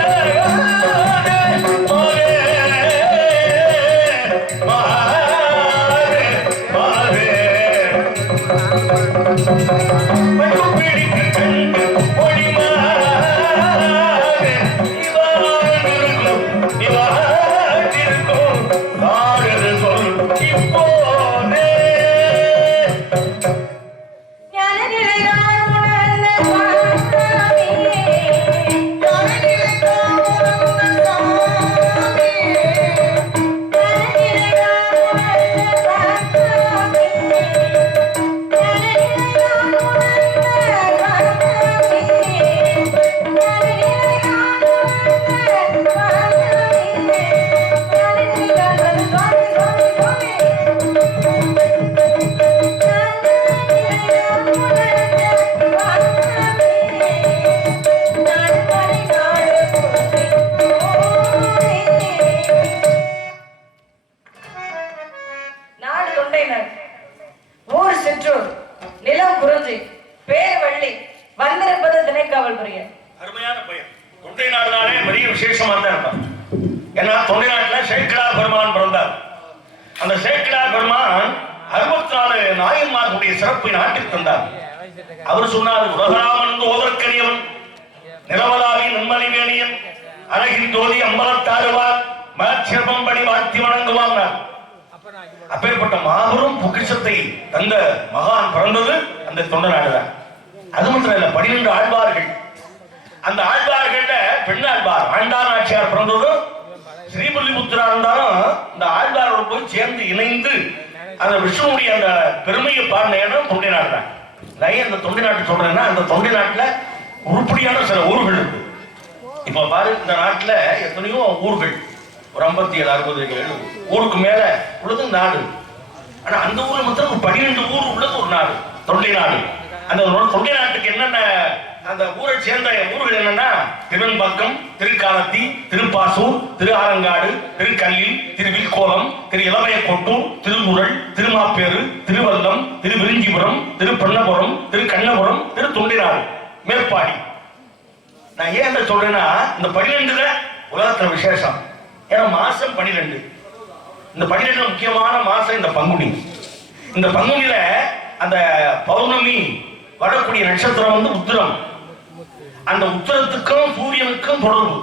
ஊர் சிற்றூர், நிலம் குறிஞ்சி, பேர் வள்ளி, வந்திருப்பது திணைக்காவல் புரிய. அருமையான பெயர். தொண்டை நாடுதானே பெரிய விசேஷமா தான் இருப்பார். ஏன்னா தொண்டை நாட்டுல சேக்கிழார் பெருமான் பிறந்தார். அந்த சேக்கிழார் பெருமான் 64 நாயன்மார்களுடைய சிறப்பை நாட்டுக்கு தந்தார். அவர் சொன்னார், உலகராமன் ஓதற்கரியவன், நிலவலாவி நன்மணி வேணியன், அழகின் ஜோதி அம்பலத்தாருவார், மலச்சிற்பம் படி வாழ்த்தி வணங்குவார். அப்பேற்பட்ட மாபெரும் பொக்கிஷத்தை தந்த மகான் பிறந்தது அந்த தொண்டை நாடுதான். அது மட்டும் இல்ல, 12 ஆழ்வார்கள். அந்த ஆழ்வார்கள்ல பெண்ணாழ்வார் ஆண்டான் ஆட்சியார் பிறந்தது ஸ்ரீபல்லிபுத்திரா இருந்தாலும் இந்த ஆழ்வாரோடு போய் சேர்ந்து இணைந்து அந்த விஷ்ணுடைய அந்த பெருமையை பாடின இடம் தொண்டை நாடு தான். நான் அந்த தொண்டை நாட்டு சொல்றேன்னா, அந்த தொண்டை நாட்டுல உருப்படியான சில ஊர்கள் இருக்கு. இப்ப பாரு, இந்த நாட்டுல எத்தனையோ ஊர்கள், ஒரு 57 60 ஊருக்கு மேல உள்ளது நாடு. ஆனா அந்த ஊர்ல மொத்தம் 12 ஊர் உள்ளது ஒரு நாடு, தொண்டை நாடு. அந்த தொண்டை நாட்டுக்கு என்னென்ன அந்த ஊரை சேர்ந்த ஊர்கள் என்னன்னா, திருவெண்பக்கம், திருக்காலத்தி, திருப்பாசூர், திரு ஆலங்காடு, திருக்கல்லில், திருவில்கோலம், திரு இளவயக்கோட்டூர், திருமுரள், திருமாப்பேறு, திருவல்லம், திருவிருஞ்சிபுரம், திருப்பண்ணபுரம், திருக்கண்ணபுரம், திரு தொண்டை நாடு, மேற்பாடி. நான் ஏன் சொல்றேன்னா, இந்த 12 உலகத்துல விசேஷம். ஏன்னா மாசம் 12. இந்த 12 முக்கியமான மாசம் இந்த பங்குனி. இந்த பங்குனியில அந்த பௌர்ணமி வரக்கூடிய நட்சத்திரம் வந்து உத்திரம். அந்த உத்திரத்துக்கும் சூரியனுக்கும் தொடர்பு.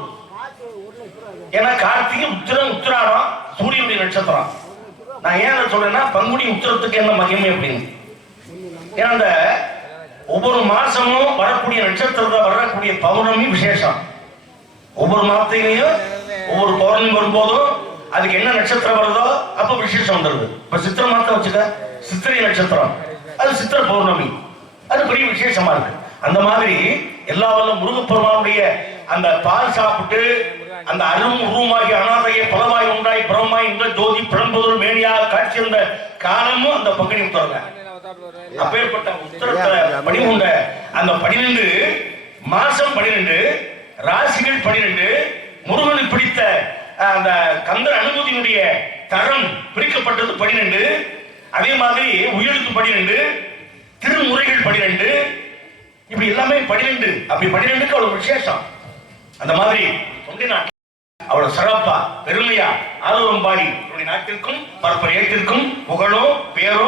ஏன்னா கார்த்திகை, உத்திரம், உத்திராடம் சூரியனுடைய நட்சத்திரம். நான் ஏன் சொல்றேன்னா, பங்குனி உத்திரத்துக்கு என்ன மகிமை அப்படின்னு, ஏன்னா அந்த ஒவ்வொரு மாசமும் வரக்கூடிய நட்சத்திரத்தை வரக்கூடிய பௌர்ணமி விசேஷம். ஒவ்வொரு மாதத்திலையும் ஒவ்வொரு பௌர்ணமி வரும்போதும் அதுக்கு என்ன நட்சத்திரம் வருதோ அப்ப விசேஷம் வந்துருது. இப்ப சித்திரை மாதம் வச்சுக்க, சித்திரை நட்சத்திரம், அது சித்திரை பௌர்ணமி, அது பெரிய விசேஷமா இருக்கு. அந்த மாதிரி எல்லா வல்ல முருகப்பெருமானுடைய அந்த பால் சாப்பிட்டு அந்த அரும் உருவமாகி அனாதையை பலவாய் உண்டாய் பிரமாய் இந்த ஜோதி பிறன்பொருள் மேனியாக காட்சி அந்த காலமும் அந்த பங்குனி உத்தரங்க. அப்பேற்பட்ட உத்தரத்துல 12 அந்த 12 மாசம் 12 ராசிகள் 12 முருகனுக்கு பிடித்த அந்த கந்தர் அனுபூதியினுடைய தரம் பிரிக்கப்பட்டது 12. அதே மாதிரி உயிருக்கு 12, திருமுறைகள் 12, இப்படி எல்லாமே 12. அப்படி 12க்கு அவ்வளவு விசேஷம். அந்த மாதிரி தொண்டை நாட்டில் அவ்வளவு சிறப்பா பெருமையா ஆதரவும் பாடி நாட்டிற்கும் பரப்பர் ஏற்றிற்கும் புகழோ பேரோ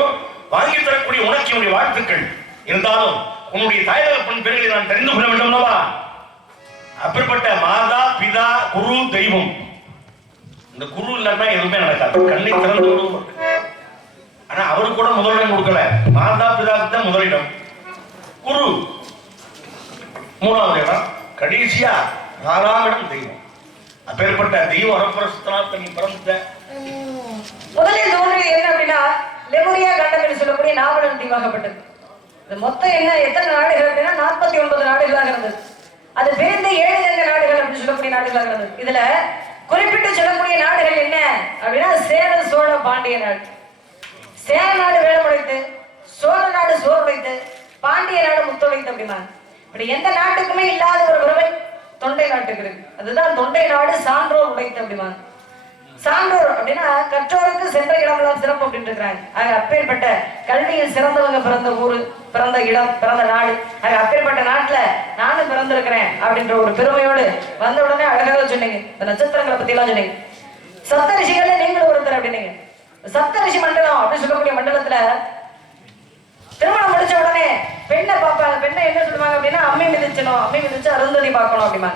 வாங்கி தரக்கூடிய உனக்கு என்னுடைய வாழ்த்துக்கள். இருந்தாலும் உன்னுடைய தாயகப்பன் பேர்களை நான் தெரிந்து கொள்ள வேண்டும் அல்லவா? அப்படிப்பட்ட மாதா, பிதா, குரு, தெய்வம் இந்த குரு இல்லைன்னா எதுவுமே நடக்காது. கண்ணை திறந்து விடுவோம். ஆனா அவரு கூட முதலிடம் கொடுக்கல, மாதா பிதாவுக்கு தான் முதலிடம். குரு 3வது இடம், கடைசியா 4ஆம் இடம் தெய்வம். அப்பேற்பட்ட தெய்வம் அரப்பரசத்தனால நீ பிறந்த முதலில் தோன்றியது என்ன அப்படின்னா லெமுரியா கண்டம் என்று சொல்லக்கூடிய நாவலன் தீவாகப்பட்டது. மொத்தம் என்ன எத்தனை நாடுகள் அப்படின்னா 49 நாடுகளாக இருந்தது. அது பிரிந்து 7 நாடுகள் அப்படின்னு சொல்லக்கூடிய நாடுகளாக இருந்தது. இதுல குறிப்பிட்டு சொல்லக்கூடிய நாடுகள் என்ன அப்படின்னா சேர சோழ பாண்டிய நாடு. சேர நாடு வேலமுடைத்து, சோழ நாடு சோறுடைத்து, பாண்டிய நாடு முத்தொடைத்து அப்படின்னா இப்படி எந்த நாட்டுக்குமே இல்லாத ஒரு உறவை தொண்டை நாட்டுக்கு இருக்கு. அதுதான் தொண்டை நாடு சான்றோர் உடைத்து அப்படிமா. சான்றோர் அப்படின்னா கற்றோருக்கு சென்ற இடமெல்லாம் சிறப்பு அப்படின்னு இருக்கிறாங்க. ஆக அப்பேற்பட்ட கல்வியில் சிறந்தவங்க பிறந்த ஊரு, பிறந்த இடம், பிறந்த நாடு. ஆக அப்பேற்பட்ட நாட்டுல நானும் பிறந்திருக்கிறேன் அப்படின்ற ஒரு பெருமையோடு வந்த உடனே அழகாக சொன்னீங்க. இந்த நட்சத்திரங்களை பத்தி எல்லாம் சொன்னீங்க. சப்த ரிஷிகளே நீங்களும் ஒருத்தர் அப்படின்னீங்க. சப்த ரிஷி மண்டலம் அப்படின்னு சொல்லக்கூடிய மண்டலத்துல திருமணம் முடிச்ச உடனே பெண்ணை பார்ப்பாங்க. பெண்ணை என்ன சொல்லுவாங்க அப்படின்னா அம்மி மிதிச்சணும், அம்மி மிதிச்சு அருந்ததி பார்க்கணும் அப்படிமா.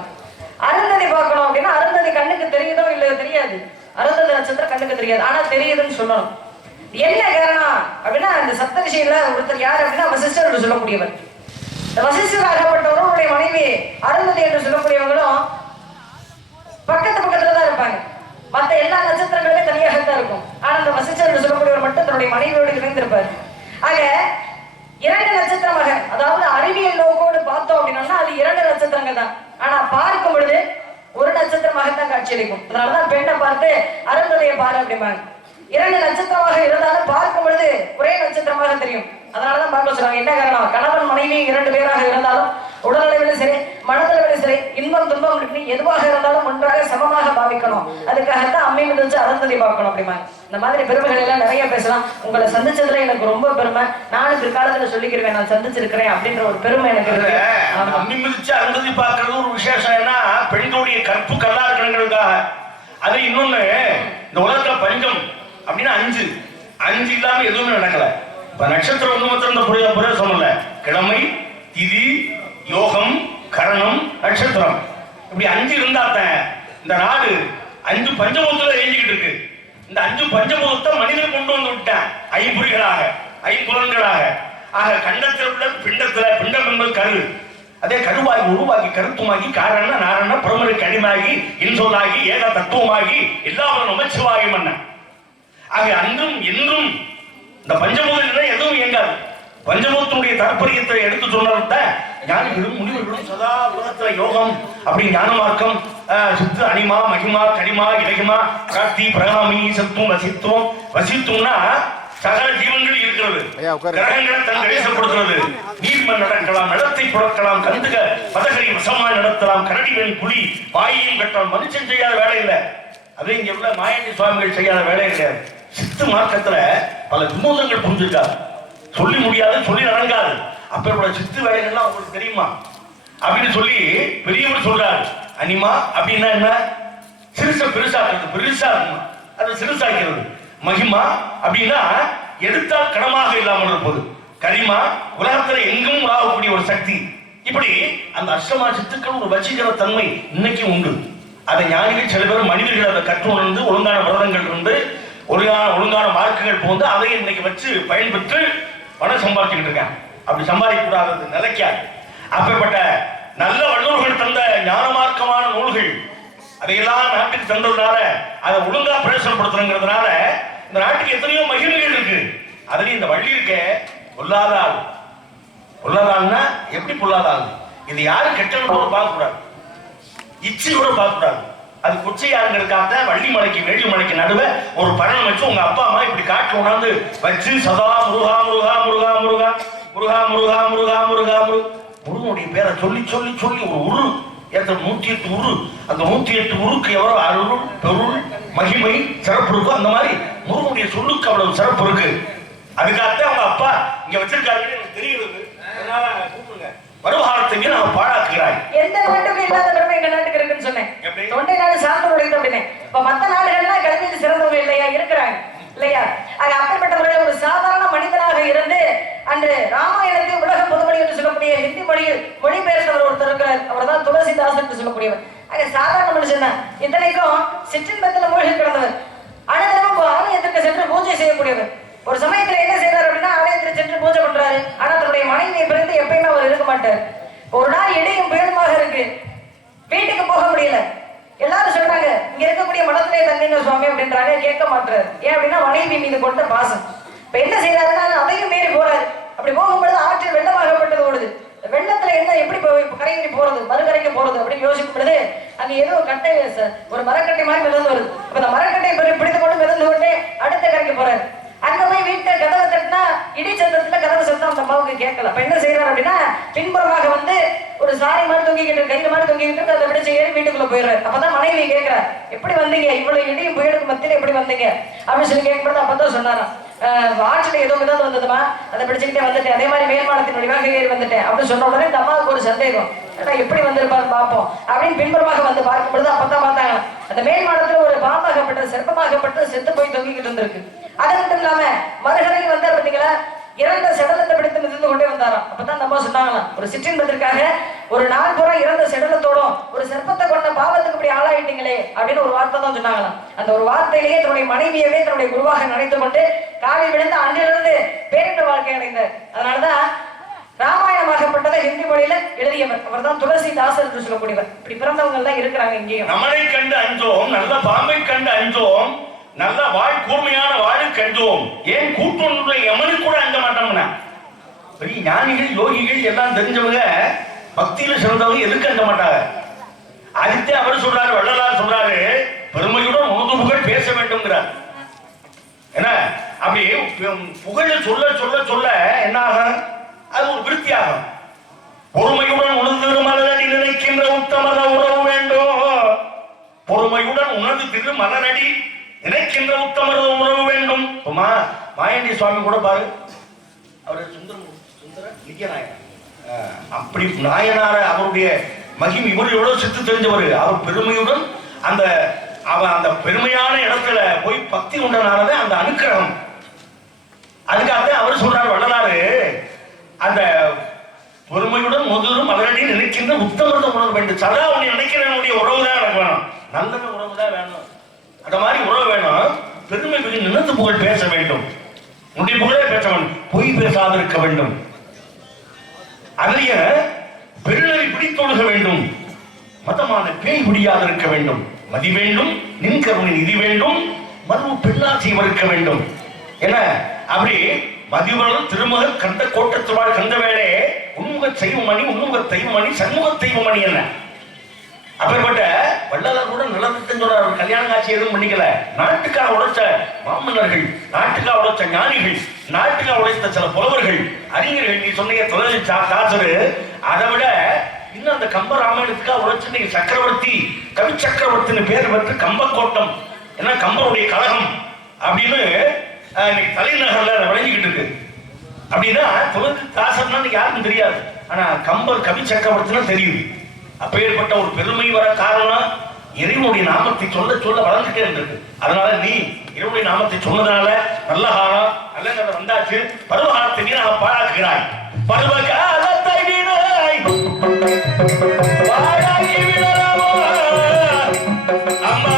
அருந்ததி பார்க்கணும் அப்படின்னா அருந்ததி கண்ணுக்கு தெரியுதோ இல்லையோ தெரியாது. அருந்ததி நட்சத்திரம் கண்ணுக்கு தெரியாது, ஆனா தெரியுதுன்னு சொல்லணும். என்ன காரணம் அப்படின்னா அந்த சப்தரிஷியில ஒருத்தர் யார் அப்படின்னா வசிஷ்டர் என்று சொல்லக்கூடியவர். வசிஷ்டர் ஆகப்பட்டவருடைய மனைவி அருந்ததி என்று சொல்லக்கூடியவங்களும் பக்கத்துல தான் இருப்பாங்க. மற்ற எல்லா நட்சத்திரங்களுமே தனியாகத்தான் இருக்கும். ஆனா அந்த வசிஷ்டர் என்று சொல்லக்கூடியவர் மட்டும் தன்னுடைய மனைவியோடு இணைந்திருப்பார். ஆக 2 நட்சத்திரமாக, அதாவது அறிவியல் நோக்கோடு பார்த்தோம் அப்படின்னா அது 2 நட்சத்திரங்கள் தான். ஆனா பார்க்கும் பொழுது ஒரு நட்சத்திரமாகத்தான் காட்சியளிக்கும். அதனாலதான் பெண்ணை பார்த்து அருந்ததையை பாரு அப்படிம்பாங்க. 2 நட்சத்திரமாக இருந்தாலும் பார்க்கும் பொழுது ஒரே நட்சத்திரமாக தெரியும். அதனாலதான் பார்க்க சொல்றாங்க. என்ன காரணம்? கணவன் மனைவி 2 பேராக இருந்தாலும் உடலளவிலும் சரி மனதளவிலும் சரி இன்பம் துன்பம் எதுவாக இருந்தாலும் ஒன்றாக சமமாக பாவிக்கணும். அதுக்காகத்தான் அம்மை மிதிச்சு அருந்ததி பார்க்கணும் அப்படிமா. இந்த மாதிரி பெருமைகள் எல்லாம் நிறைய பேசலாம். உங்களை சந்திச்சதுல எனக்கு ரொம்ப பெருமை. நானும் பிற்காலத்துல சொல்லிக்கிறேன் நான் சந்திச்சிருக்கிறேன் அப்படின்ற ஒரு பெருமை எனக்கு இருக்கு. அம்மி மிதிச்சு அருந்ததி பார்க்கறது ஒரு விசேஷம். ஏன்னா பெண்களுடைய கற்பு கல்லா இருக்கணுங்கிறதுக்காக. அது இன்னொன்னு, இந்த உலகத்துல பஞ்சம் அப்படின்னா 5 இல்லாம எதுவுமே நடக்கல. இப்ப நட்சத்திரம் வந்து மாத்திரம் இந்த புரிய சொல்லல. கிழமை, திதி, யோகம், கரணம், நட்சத்திரம் இப்படி 5 இருந்தாத்தான் இந்த நாடு 5 பஞ்சபூதத்துல எழுதிக்கிட்டு இருக்கு. இந்த 5 பஞ்சபூதத்தை மனிதன் கொண்டு வந்து விட்டான் ஐம்புரிகளாக, ஐம்புலன்களாக. ஆக கண்டத்தில் உள்ள பிண்டம் என்பது கரு. அதே கருவாகி உருவாக்கி கருத்துமாகி காரண நாரண பிரமருக்கு அடிமாகி இன்சொல்லாகி ஏக தத்துவமாகி எல்லாரும் நமச்சிவாயும் என்ன. ஆக அன்றும் என்றும் இந்த பஞ்சபூதம் எதுவும் இயங்காது. பஞ்சபூதத்துடைய தாற்பயத்தை எடுத்து சொன்னத ஞானிகளும் முனிவர்களும் சதா உலகத்துல யோகம் அப்படி ஞான மார்க்கம் சித்து அனிமா மகிமா கனிமா இலகிமா கார்த்தி பிரகாமி சத்துவம் வசித்துவம்னா சகல ஜீவன்கள் இருக்கிறது. கிரகங்களை தன் கணேசப்படுத்துறது. நீர்மன் நடக்கலாம், நிலத்தை புழக்கலாம், கந்துக பதகரி வசமாய் நடத்தலாம், கரடிவன் புலி வாயையும் கட்டலாம். மனுஷன் செய்யாத வேலை இல்லை. அது இங்க உள்ள மாயாண்டி சுவாமிகள் செய்யாத வேலை கிடையாது. சித்து மார்க்கத்துல பல வினோதங்கள் புரிஞ்சிருக்காரு. சொல்லி முடியாது, சொல்லி நடங்காது. அப்ப சித்து வேலைகள்லாம் உங்களுக்கு தெரியுமா அப்படின்னு சொல்லி பெரியவர் சொல்றாரு. அனிமா அப்படின்னா என்ன? சிறுசா பெருசாக்குறது, பெருசா அது சிறுசாக்கிறது. மகிமா அப்படின்னா எடுத்தால் கனமாக இல்லாமல் இருப்பது. கரிமா உலகத்துல எங்கும் உலாகக்கூடிய ஒரு சக்தி. இப்படி அந்த அஷ்டமா சித்துக்கள் ஒரு வசீகர தன்மை இன்னைக்கு உண்டு. அதை ஞானிகள் சில பேர் மனிதர்கள் அதை கற்று உணர்ந்து ஒழுங்கான விரதங்கள் இருந்து ஒழுங்கான மார்க்குகள் போந்து அதை இன்னைக்கு வச்சு பயன்பெற்று பணம் சம்பாதிச்சுக்கிட்டு இருக்காங்க. அப்படி சம்பாதிக்க கூடாது, நிலைக்காது. அப்பேற்பட்ட நல்ல வல்லூர்கள் தந்த ஞானமார்க்கமான நூல்கள் அதையெல்லாம் நாட்டுக்கு தந்ததுனால அதை ஒழுங்கா பிரயோசனப்படுத்துறதுனால இந்த நாட்டுக்கு எத்தனையோ மகிமைகள் இருக்கு. அதுலயும் இந்த வள்ளி இருக்க பொல்லாதாள். பொல்லாதாள்னா எப்படி பொல்லாதாள்? இது யாரும் கெட்டது கூட பார்க்க கூடாது, இச்சி கூட பார்க்க கூடாது. அது குச்சையாருங்கிறதுக்காக வள்ளி மலைக்கு வேலி மலைக்கு நடுவே ஒரு பரணம் வச்சு உங்க அப்பா அம்மா இப்படி காட்டு உணர்ந்து வச்சு சதா முருகா முருகா முருகா முருகா முருகா முருகா முருகா முருகா முருகனுடைய பேரை சொல்லி சொல்லி சொல்லி ஒரு உரு ஏற்ற 108 உரு. அந்த 108 உருக்கு எவ்வளவு அருள் பெருள் மகிமை சிறப்பு இருக்கும். அந்த மாதிரி முருகனுடைய சொல்லுக்கு அவ்வளவு சிறப்பு இருக்கு. அதுக்காகத்தான் அவங்க அப்பா இங்க வச்சிருக்காருன்னு எனக்கு தெரியுது. அதனால கூப்பிடுங்க. வருவாரத்துக்கு நான் பாழாக்குகிறாய். எந்த நாட்டுக்கு இல்லாத பெருமை எங்க நாட்டுக்கு இருக்குன்னு சொன்னேன். தொண்டை நாடு சார்ந்து உடைத்து அப்படின்னு. இப்ப மத்த நாடுகள்லாம் கல்வியில் சிறந்தவங்க இல்லையா இருக்கிறாங்க இல்லையா? அது அப்பேற்பட்ட முறையில் ஒரு சாதாரண மனிதனாக இருந்து அன்று ராமாயணத்தை உலக பொதுமொழி என்று சொல்லக்கூடிய ஹிந்தி மொழியில் மொழிபெயர்த்தவர் ஒருத்தர் இருக்கிறார். அவர் தான் துளசிதாசன் என்று சொல்லக்கூடியவர். சாதாரண மனுஷன் தான். இத்தனைக்கும் சிற்றின்பத்தில் மூழ்கி கிடந்த வாழ்ந்தவர். அனுதினமும் ஆலயத்திற்கு சென்று பூஜை செய்யக்கூடியவர். ஒரு சமயத்துல என்ன செய்யறாரு அப்படின்னா, ஆலயத்தில் சென்று பூஜை பண்றாரு. ஆனா தன்னுடைய மனைவியை பிரிந்து எப்பயுமே அவர் இருக்க மாட்டார். ஒரு நாள் இடையும் புயலுமாக இருக்கு, வீட்டுக்கு போக முடியல. எல்லாரும் சொல்றாங்க, இங்க இருக்கக்கூடிய மடத்திலே தங்குங்க சுவாமி அப்படின்றாங்க. கேட்க மாட்டாரு. ஏன் அப்படின்னா மனைவி மீது கொண்ட பாசம். இப்ப என்ன செய்யறாருன்னா, அதையும் மீறி போறாரு. அப்படி போகும்பொழுது ஆற்றில் வெள்ளமாகப்பட்டது ஓடுது. வெள்ளத்துல என்ன எப்படி கரைக்கு போறது, மறுகரைக்கு போறது அப்படின்னு யோசிக்கும் பொழுது அங்க ஏதோ கட்டை, ஒரு மரக்கட்டை மாதிரி மிதந்து வருது. அப்ப அந்த மரக்கட்டை பிடித்து கொண்டு மிதந்து கொண்டே அடுத்த கரைக்கு போறாரு. அங்க போய் வீட்டை கதவை தட்டினா இடி சத்தத்துல கதவை சத்தம் அந்த அம்மாவுக்கு கேட்கல. அப்ப என்ன செய்யறாரு அப்படின்னா, பின்புறமாக வந்து ஒரு சாரி மாதிரி தொங்கிக்கிட்டு, கயிறு மாதிரி தொங்கிக்கிட்டு அதை விட ஏறி வீட்டுக்குள்ள போயிடுறாரு. அப்பதான் மனைவி கேட்கிறார், எப்படி வந்தீங்க, இவ்வளவு இடியும் புயலுக்கு மத்தியில எப்படி வந்தீங்க அப்படின்னு சொல்லி கேட்கும்போது அப்பதான் சொன்னாராம், ஆற்றில ஏதோ மிதந்து வந்ததுமா, அதை பிடிச்சுக்கிட்டே வந்துட்டேன், அதே மாதிரி மேல்மாடத்தின் வழிவாக ஏறி வந்துட்டேன் அப்படின்னு சொன்ன உடனே இந்த அம்மாவுக்கு ஒரு சந்தேகம், எப்படி வந்திருப்பான்னு பார்ப்போம் அப்படின்னு பின்புறமாக வந்து பார்க்கும் பொழுது அப்பதான் பார்த்தாங்க, அந்த மேல்மாடத்துல ஒரு பாம்பாகப்பட்டது, சிற்பமாகப்பட்டது செத்து போய் தொங்கிக்கிட்டு இருந்திருக்கு. அது மட்டும் இல்லாம மறுகரைக்கு வந்தார் பார்த்தீங்களா, இறந்த செடலத்தை பிடித்து மிதந்து கொண்டே வந்தாராம். அப்பதான் நம்ம சொன்னாங்களாம், ஒரு சிற்றின்பதற்காக ஒரு நாள் பூரா இறந்த செடலத்தோடும் ஒரு சிற்பத்தை கொண்ட பாவத்துக்கு இப்படி ஆளாயிட்டீங்களே அப்படின்னு ஒரு வார்த்தை தான் சொன்னாங்களாம். அந்த ஒரு வார்த்தையிலேயே தன்னுடைய மனைவியவே தன்னுடைய குருவாக நினைத்துக் கொண்டு காலில் விழுந்து அன்றிலிருந்து பேரிட்ட வாழ்க்கை அடைந்தார். அதனாலதான் ராமாயணமாகப்பட்டதை ஹிந்தி மொழியில எழுதியவர் அவர் தான் துளசிதாசர் என்று சொல்லக்கூடியவர். இப்படி பிறந்தவங்க எல்லாம் இருக்கிறாங்க. இங்கேயும் நம்மளை கண்டு அஞ்சோம், நல்ல பாம்பை கண்டு அஞ்சோம், நல்ல வாழ் கூர்மையான வாழை கண்டோம், ஏன் கூட்டொன்றை எமனு கூட அஞ்ச மாட்டோம்னா. பெரிய ஞானிகள் யோகிகள் எல்லாம் தெரிஞ்சவங்க, பக்தியில சிறந்தவங்க எதுக்கு அஞ்ச மாட்டாங்க. அதுக்கு அவர் சொல்றாரு, வள்ளலார் சொல்றாரு, பெருமையுடன் உனது புகழ் பேச வேண்டும்ங்கிறார். என்ன அப்படி புகழ சொல்ல சொல்ல சொல்ல என்ன ஆகும், அது ஒரு விருத்தி ஆகும். பொறுமையுடன் உணர்ந்து மலரடி நினைக்கின்ற உத்தமர உறவு வேண்டும், பொறுமையுடன் உணர்ந்து திரு மலரடி நினைக்கின்ற உத்தமர உறவு வேண்டும். மாயாண்டி சுவாமி கூட பாரு, அவர் சுந்தர நித்ய நாயனார். அப்படி நாயனார அவருடைய மகிமை இவர் எவ்வளவு சித்து தெரிஞ்சவர். அவர் பெருமையுடன் அந்த பெருமையான இடத்துல போய் பக்தி கொண்டனால அந்த அனுக்கிரகம். அதுக்காக அவர் சொல்றாரு வள்ளலாறு, அந்த பொறுமையுடன் முதலும் மலரடி நினைக்கின்ற உத்தமர்த உணர்வு வேண்டும். சதா உன்னை நினைக்கிறவனுடைய உறவு தான் எனக்கு வேணும், நல்ல உறவு தான் வேணும், அந்த மாதிரி உறவு வேணும். பெருமை மிக நினைத்து புகழ் பேச வேண்டும், உன்னுடைய புகழே பேச வேண்டும், பொய் பேசாதிருக்க வேண்டும், அதிலேய பெருநெறி பிடித்தொழுக வேண்டும், மதமான பேய் பிடியாதிருக்க வேண்டும், மதி வேண்டும், நின் கருணை நிதி வேண்டும், மறுவு பெண்ணாசி மறுக்க வேண்டும். என்ன அப்படி மதிவளம் திருமகள் கந்த கோட்டத்துவாள் கந்த வேளே உண்முக செய்வமணி உண்முக தெய்வமணி சண்முக தெய்வமணி. என்ன அப்படிப்பட்ட வள்ளலார் கூட நல்லதுன்னு சொல்றாரு. கல்யாண காட்சி எதுவும் பண்ணிக்கல, நாட்டுக்காக உழைச்ச மாமன்னர்கள், நாட்டுக்காக உழைச்ச ஞானிகள், நாட்டுக்காக உழைத்த சில புலவர்கள், அறிஞர்கள். நீ சொன்னீங்க துளசி தாசரு, அதை விட இன்னும் அந்த கம்ப ராமாயணத்துக்காக உழைச்சு நீங்க சக்கரவர்த்தி, கவி சக்கரவர்த்தின்னு பேர் பெற்று கம்பக்கோட்டம், ஏன்னா கம்பருடைய கழகம் அப்படின்னு இன்னைக்கு தலைநகர்ல விளங்கிக்கிட்டு இருக்கு. அப்படின்னா துளசி தாசர்னா யாருக்கும் தெரியாது, ஆனா கம்பர் கவி சக்கரவர்த்தினா தெரியுது. அப்பேற்பட்ட ஒரு பெருமை வர காரணம் இறைவனுடைய நாமத்தை சொல்ல சொல்ல வளர்ந்துட்டே இருந்திருக்கு. அதனால நீ இறைவனுடைய நாமத்தை சொன்னதால நல்ல காலம் நல்ல கதை வந்தாச்சு. பருவகாலத்தை நீ நான் பாழாக்குகிறாய், பருவகாலத்தை வீணாய் பாழாக்கி விடலாமோ அம்மா.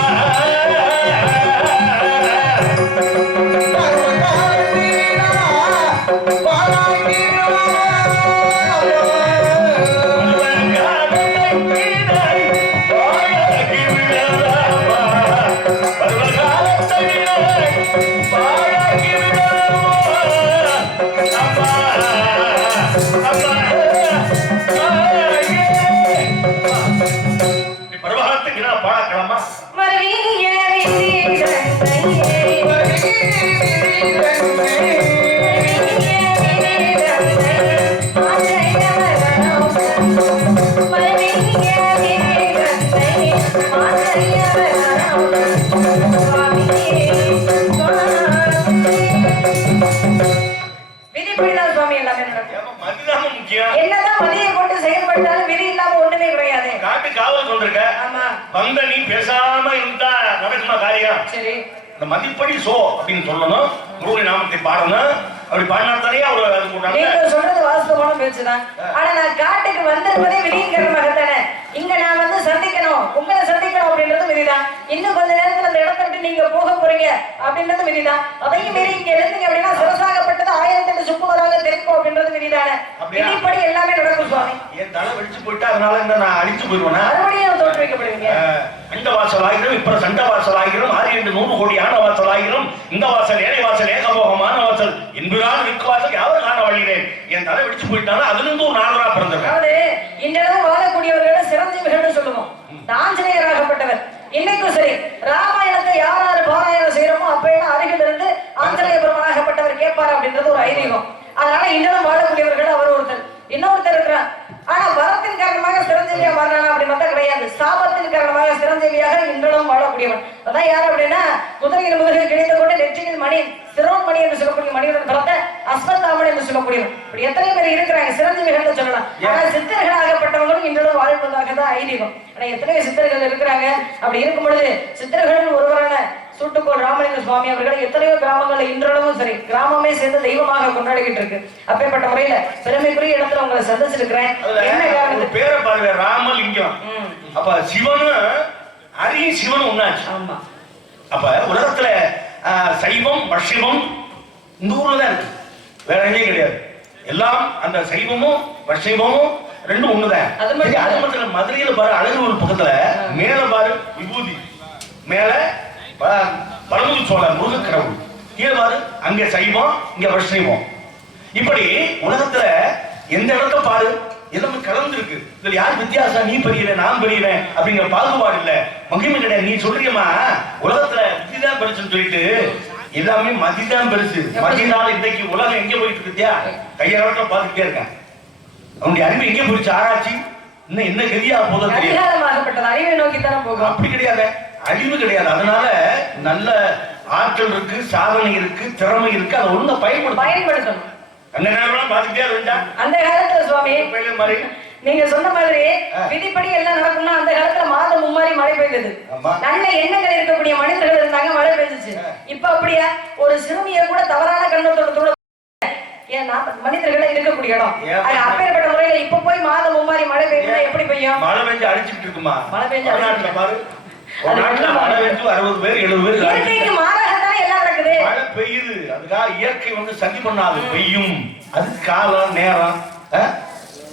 என்னதான் மதியை கொண்டு செயல்பட்டாலும் விதி இல்லாம ஒண்ணுமே கிடையாது. காட்டு காவல் கொண்டிருக்க, வந்த நீ பேசாம இருந்தா நடக்குமா காரியம்? சரி, அந்த மதிப்படி சோ அப்படின்னு சொல்லணும், முருகனை நாமத்தை பாடணும். அப்படி பாடினாத்தானே அவர் அது போட்டாங்க. நீங்க சொல்றது வாஸ்தவமான பேச்சுதான். ஆனா நான் காட்டுக்கு வந்திருப்பதே விதியின் காரணமாக தானே. இங்க நான் வந்து சந்திக்கணும், உங்களை சந்திக்கணும் அப்படின்றது விதிதான். இன்னும் கொஞ்ச நேரத்துல அந்த இடத்த விட்டு நீங்க போக போறீங்க அப்படின்றது விதிதான். அதையும் மீறி இங்க இருந்தீங்க அப்படின்னா சிறசாகப்பட்டது 1008 சுக்குமராக தெரிக்கும் அப்படின்றது விதிதானே. விதிப்படி எல்லாமே நடக்கும் சுவாமி. என் தலை வெடிச்சு போயிட்டா அதனால என்ன நான் அழிச்சு போயிடுவேனா? மறுபடியும் தோற்று வைக்கப்படுவீங்க. அந்த வாசல் ஆகிரும், இப்ப சண்ட வாசல் ஆகிரும், 600 கோடி ஆன வாசல் ஆகிரும், இந்த வாசல் ஏழை வாசல் ஏகபோகமான வாசல் என்பதால் இருக்க வாசல் யாரும் காண வழிகிறேன். என் தலை வெடிச்சு போயிட்டாலும் அதுல இருந்து ஒரு நாளரா பிறந்திருக்கேன். அதாவது இன்றளவு வாழக்கூடியவர்களை சிரஞ்சீவிகள் சொல்லுவோம். ஆஞ்சநேயராகப்பட்டவர் இன்னைக்கும் சரி, ராமாயணத்தை யார் யாரு பாராயணம் செய்யறோமோ அப்ப அருகில் இருந்து ஆஞ்சநேய பெருமானாகப்பட்டவர் கேட்பார் அப்படின்றது ஒரு ஐதீகம். அதனால இன்னும் வாழக்கூடியவர்கள் அவர் ஒருத்தர். இன்னொருத்தர் இருக்கிறார், ஆனா வரத்தின் காரணமாக சிரஞ்சீவியா மாறினா அப்படி மட்டும் கிடையாது. சாபத்தின் காரணமாக சிரஞ்சீவியாக இன்றும் வாழக்கூடியவன். அதான் யார் அப்படின்னா, குதிரையின் முதலில் கிடைத்த கொண்டு நெற்றியில் மணி, சிரோன்மணி என்று சொல்லக்கூடிய மணியுடன் பிறந்த அஸ்வத்தாமன் என்று சொல்லக்கூடியவன். இப்படி எத்தனை பேர் இருக்கிறாங்க சிரஞ்சீவிகள் சொல்லலாம். ஆனா சித்தர்களாகப்பட்டவங்களும் இன்றும் வாழ்வதாக தான் ஐதீகம். ஆனா எத்தனை சித்தர்கள் இருக்கிறாங்க. அப்படி இருக்கும் பொழுது சித்தர்கள் ஒருவரான சூட்டுக்கோள் ராமலிங்க சுவாமி அவர்கள் எத்தனையோ கிராமங்கள்ல இன்றளவும் சரி கிராமமே சேர்ந்து தெய்வமாக கொண்டாடிக்கிட்டு இருக்கு. அப்பேற்பட்ட முறையில பெருமைக்குரிய இடத்துல உங்களை சந்திச்சிருக்கிறேன். என்ன காரணம்? பேரை பாருங்க, ராமலிங்கம். அப்ப சிவனும் அரியும் சிவனும் ஒண்ணாச்சு. ஆமா. அப்ப உலகத்துல சைவம் வசிவம் இந்த ஊர்ல தான் இருக்கு, வேற எங்கேயும் கிடையாது. எல்லாம் அந்த சைவமும் வசிவமும் ரெண்டும் ஒண்ணுதான். அது மட்டும் மதுரையில பாரு, அழகர் பக்கத்துல மேல பாரு விபூதி, மேல பழமுது சோழ முருக கடவுள், கீழே பாரு அங்க சைவம் இங்க வைஷ்ணவம். இப்படி உலகத்துல எந்த இடத்த பாரு எல்லாமே கலந்து இருக்கு. இதுல யார் வித்தியாசம், நீ பெரியல நான் பெரியல அப்படிங்கிற பாகுபாடு இல்ல, மகிமை கிடையாது. நீ சொல்றியம்மா உலகத்துல விதிதான் பெருசுன்னு சொல்லிட்டு எல்லாமே மதிதான் பெருசு. மதினால இன்னைக்கு உலகம் எங்க போயிட்டு இருக்கியா, கையாளத்துல பாத்துக்கிட்டே இருக்கேன். அவனுடைய அறிவு எங்க போயிடுச்சு, ஆராய்ச்சி இன்னும் என்ன கதியா போதும் தெரியும். அறிவை நோக்கி தானே போகும். அப்படி கிடையாது, அழிவு கிடையாது. அதனால நல்ல ஆற்றல் இருக்கு, சாதனை இருக்கு, திறமை இருக்கு, அதை ஒழுங்கா பயன்படுத்தணும். அந்த நேரம் பாத்துக்கிட்டே இருந்தா அந்த காலத்துல சுவாமி நீங்க சொன்ன மாதிரி விதிப்படி எல்லாம் நடக்கும்னா அந்த காலத்துல மாதம் மும்மாரி மழை பெய்தது. நல்ல எண்ணங்கள் இருக்கக்கூடிய மனிதர்கள் இருந்தாங்க, மழை பெய்ஞ்சிச்சு. இப்ப அப்படியா ஒரு சிறுமியை கூட தவறான கண்ணோட்டத்தோட ஏன் மனிதர்கள் இருக்கக்கூடிய இடம் அப்பேற்பட்ட முறையில இப்ப போய் மாதம் மும்மாரி மழை பெய்யுதுன்னா எப்படி பெய்யும்? மழை பெஞ்சு அடிச்சுட்டு இருக்குமா? மழை பெஞ்சு பாரு, மழை பெஞ்சு 60 பேர் 70 பேர் இயற்கைக்கு மாறாகத்தானே எல்லாம் நடக்குது. மழை பெய்யுது, அதுக்காக இயற்கை வந்து சதி பண்ணாது, பெய்யும். அதுக்கு காலம் நேரம்.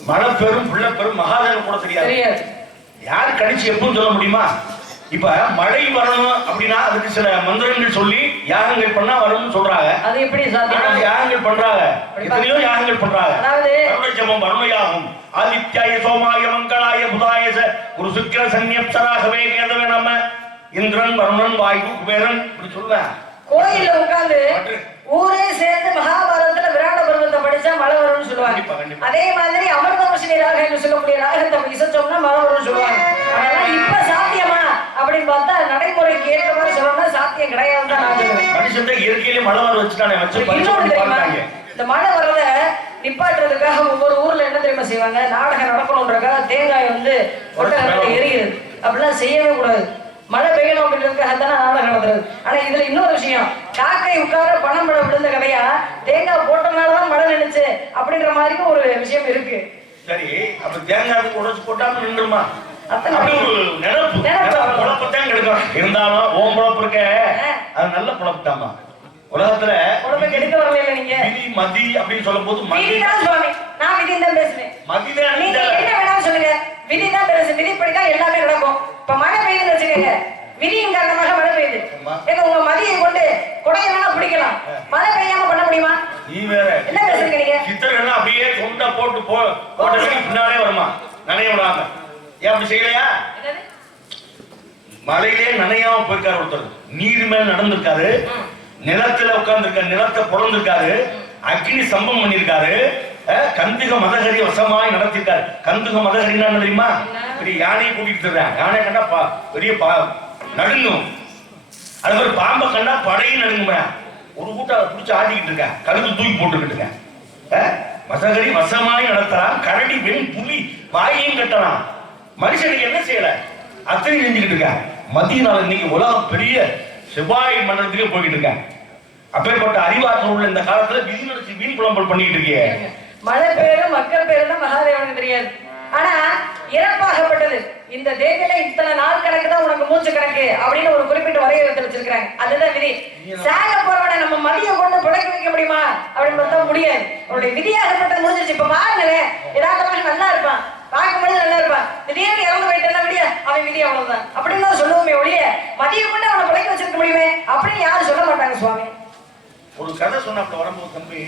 மழை பெரும் பிள்ளை பெரும் மகாதேவன் கூட தெரியாது. யாரு கணிச்சு எப்பவும் சொல்ல முடியுமா? இப்ப மழை வரணும் அப்படின்னா அதுக்கு சில மந்திரங்கள் சொல்லி யாகங்கள் பண்ணா வரும்னு சொல்றாங்க. அது எப்படி சாத்தியம்? யாகங்கள் பண்றாங்க, எத்தனையோ யாகங்கள் பண்றாங்க. அருணஜபம் அருணையாகும், ஆதித்யாய சோமாய மங்களாய புதாயச ஒரு சுக்கிர சன்னியப்சராகவே கேதவே நம்ம இந்திரன் வருணன் வாயு குபேரன் இப்படி சொல்லுவேன். கோயில்ல உட்கார்ந்து ஊரே சேர்ந்து மகாபாரதத்துல விராட பருவத்தை படிச்சா மழை வரும்னு சொல்லுவாங்க. அதே மாதிரி அமிர்தவர்ஷினி ராகம் என்று சொல்லக்கூடிய ராகத்தை இசைச்சோம்னா மழை வரும்னு சொல்லுவாங்க. அதெல்லாம் இப்ப சாத்தியமா அப்படின்னு பார்த்தா நடைமுறைக்கு ஏற்ற மாதிரி சொல்லணும்னா சாத்தியம் கிடையாது தான் நான் சொல்லுவேன். மனுஷன் இயற்கையிலே மழை வர வச்சுட்டானே வச்சு இன்னொன்று தெரியுமா, இந்த மழை வர்றத நிப்பாட்டுறதுக்காக ஒவ்வொரு ஊர்ல என்ன தெரியுமா செய்வாங்க, நாடகம் நடக்கணும்ன்றக்காக தேங்காய் வந்து ஒட்டகத்துல எரியுது. அப்படிலாம் செய்யவே கூடாது. மழை பெய்யணும் அப்படின்றதுக்காக தானே நாடகம் நடத்துறது. ஆனா இதுல இன்னொரு விஷயம், காக்கை உட்கார பணம் பட விழுந்த கதையா தேங்காய் போட்டனாலதான் மழை நினைச்சு அப்படின்ற மாதிரி ஒரு விஷயம் இருக்கு. சரி, அப்ப தேங்காய் உடச்சு போட்டாம நின்றுமா? இருந்தாலும் ஓம் பொழப்பு இருக்க அது நல்ல பொழப்பு தாமா. உலகத்துல கெடுக்க வரல நீங்க விதி மதி அப்படின்னு சொல்லும் போது விதிதான் சுவாமி. நான் விதி தான் பேசுறேன். மதிதான் நீங்க என்ன வேணாலும் சொல்லுங்க, விதிதான் பேசு. விதிப்படிதான் எல்லாமே நடக்கும். இப்ப மழை பெய்யுதுன்னு வச்சுக்கோங்க, விதியின் காரணமாக மழை பெய்யுது. ஏங்க உங்க மதியை கொண்டு கொடையை வேணா பிடிக்கலாம், மழை பெய்யாம பண்ண முடியுமா? நீ வேற என்ன பேசுறீங்க நீங்க? சித்தர்கள் அப்படியே தொண்டை போட்டு போட்டு பின்னாலே வருமா நனைய விடாம. ஏன் அப்படி செய்யலையா? மழையிலே நனையாம போயிருக்காரு ஒருத்தர், நீர் மேல நடந்திருக்காரு, நிலத்துல உட்கார்ந்துருக்காரு, நிலத்தை பொழந்திருக்காரு, அக்னி சம்பம் பண்ணிருக்காரு, கந்துக மதகரி வசமாய் நடத்திருக்காரு. கந்துக மதகரின்னா என்ன தெரியுமா? பெரிய யானையை கூட்டிட்டு இருக்காங்க, யானை கண்டா பெரிய நடுங்கும். அது மாதிரி பாம்பை கண்டா படையும் நடுங்குமா. ஒரு கூட்டம் பிடிச்சி ஆட்டிக்கிட்டு இருக்கேன், கழுத்து தூக்கி போட்டுக்கிட்டு இருக்கேன். மதகரி வசமாய் நடத்தலாம், கரடி வெண் புலி வாயையும் கட்டலாம். மனுஷனுக்கு என்ன செய்யல அத்தனை செஞ்சுக்கிட்டு இருக்கேன். மத்தியினால இன்னைக்கு உலகம் பெரிய செவ்வாய் மண்டலத்துக்கு போய்கிட்டு இருக்கேன். அப்பேற்பட்ட அறிவாற்றல் உள்ள இந்த காலத்துல விதி நடத்தி வீண் புலம்பல் பண்ணிட்டு இருக்கீங்க. மழை பேரு மக்கள் பேரு தான் மகாதேவனுக்கு தெரியாது. ஆனா இறப்பாகப்பட்டது இந்த தேதியில இத்தனை நாள் கணக்கு தான் உனக்கு மூச்சு கணக்கு அப்படின்னு ஒரு குறிப்பிட்ட வரையறுத்து வச்சிருக்காங்க. அதுதான் விதி. சாக போறவனை நம்ம மதிய கொண்டு புழைக்க வைக்க முடியுமா அப்படின்னு பார்த்தா முடியாது. அவருடைய விதியாகப்பட்டது முடிஞ்சிருச்சு. இப்ப பாருங்களேன், ஏதாவது நல்லா இருப்பான், பார்க்கும்போது நல்லா இருப்பான், திடீர்னு இறந்து போயிட்டா விடியா அவன் விதி அவ்வளவுதான் அப்படின்னு தான் சொல்லுவோமே ஒழிய மதிய கொண்டு அவனை புழைக்க வச்சிருக்க முடியுமே அப்படின்னு யாரும் சொல்ல மாட்டாங்க சுவாமி. ஒரு கதை சொன்ன வரும்போது தம்பி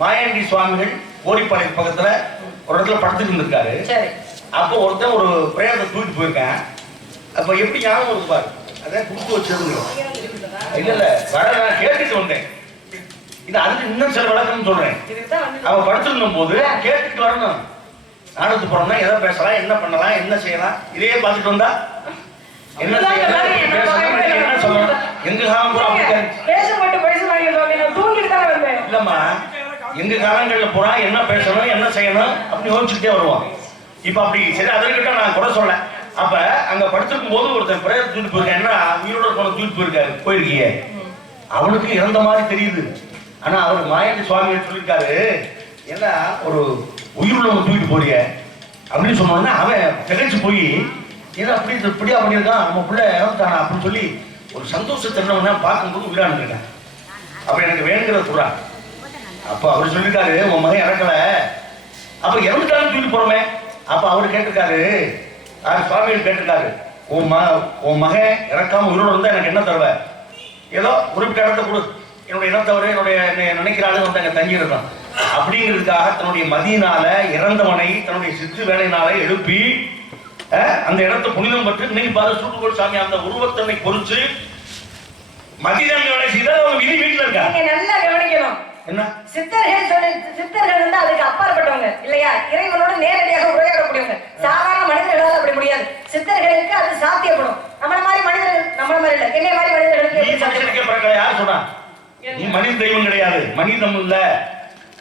மாயாண்டி சுவாமிகள் கோடிப்பாளையம் பக்கத்துல ஒரு இடத்துல படுத்துட்டு இருந்திருக்காரு. சரி. அப்போ ஒருத்தன் ஒரு பிரேதத்தை தூக்கிட்டு போயிருக்கேன். அப்ப எப்படி ஞாபகம் இருப்பாரு, அதான் குடுத்து வச்சிருந்தோம். இல்ல வர நான் கேட்டுட்டு வந்தேன். இது அதுக்கு இன்னும் சில விளக்கம்னு சொல்றேன். அவன் படுத்திருந்தும் போது கேட்டுட்டு வரணும். நாடகத்து போறோம்னா எதை பேசலாம், என்ன பண்ணலாம், என்ன செய்யலாம், இதையே பார்த்துட்டு வந்தா என்ன செய்யலாம், என்ன சொல்லலாம். எங்க காலம் பூரா இல்லம்மா, எங்க காலங்கள்ல பூரா என்ன பேசணும், என்ன செய்யணும் அப்படின்னு யோசிச்சுட்டே வருவான். இப்ப அப்படி சரி அதற்கிட்ட நான் கூட சொல்ல. அப்ப அங்க படுத்திருக்கும் போது ஒருத்தன் பிரேத தூக்கிட்டு போயிருக்கேன். உயிரோட போன தூக்கிட்டு போயிருக்காரு, போயிருக்கீங்க. அவனுக்கு இறந்த மாதிரி தெரியுது. ஆனா அவர் மாயாண்டி சுவாமிகள் சொல்லியிருக்காரு, என்ன ஒரு உயிருள்ளவங்க தூக்கிட்டு போறீங்க அப்படின்னு சொன்னோன்னா அவன் திகழ்ச்சி போய் ஏன்னா அப்படி இப்படியா பண்ணியிருக்கான், நம்ம பிள்ளை இறந்துட்டானா அப்படின்னு சொல்லி ஒரு சந்தோஷத்தை பார்க்கும்போது விளையாண்டுருக்கேன். அப்ப எனக்கு வேணுங்கிறத சொல்றா. அப்ப அவர் சொல்லியிருக்காரு, உன் மகன் இறக்கல, அப்ப இறந்துட்டாலும் தூக்கிட்டு போறோமே. அப்ப அவரு கேட்டிருக்காரு, சுவாமிகள் கேட்டிருக்காரு, உன் மகன் இறக்காம உயிரோடு இருந்தா எனக்கு என்ன தருவ, ஏதோ குறிப்பிட்ட இடத்த கொடு, என்னுடைய இனத்தவரை என்னுடைய நினைக்கிறாள் வந்து அங்க தங்கி இருக்கான் அப்படிங்கிறதுக்காக தன்னுடைய மதியினால இறந்தவனை தன்னுடைய சிற்று வேலையினால எழுப்பி அந்த இடத்தை புனிதம் பற்றி இன்னைக்கு பாரு சூட்டுக்கோள் சாமி அந்த உருவத்தன்னை பொறிச்சு மதியம் வேலை செய்தால் அவங்க விதி வீட்டுல இருக்காங்க. நல்லா கவனிக்கணும். என்ன சித்தர்கள் வந்து அதுக்கு அப்பாற்பட்டவங்க இல்லையா, இறைவனோட நேரடியாக உரையாடக்கூடியவங்க. சாதாரண மனிதர்களால் அப்படி முடியாது. சித்தர்களுக்கு அது சாத்தியப்படும். நம்மள மாதிரி மனிதர்கள், நம்மள மாதிரி இல்ல, என்ன மாதிரி மனிதர்களுக்கு யார் சொன்னா நீ மனித தெய்வம் கிடையாது, மனிதம் இல்ல.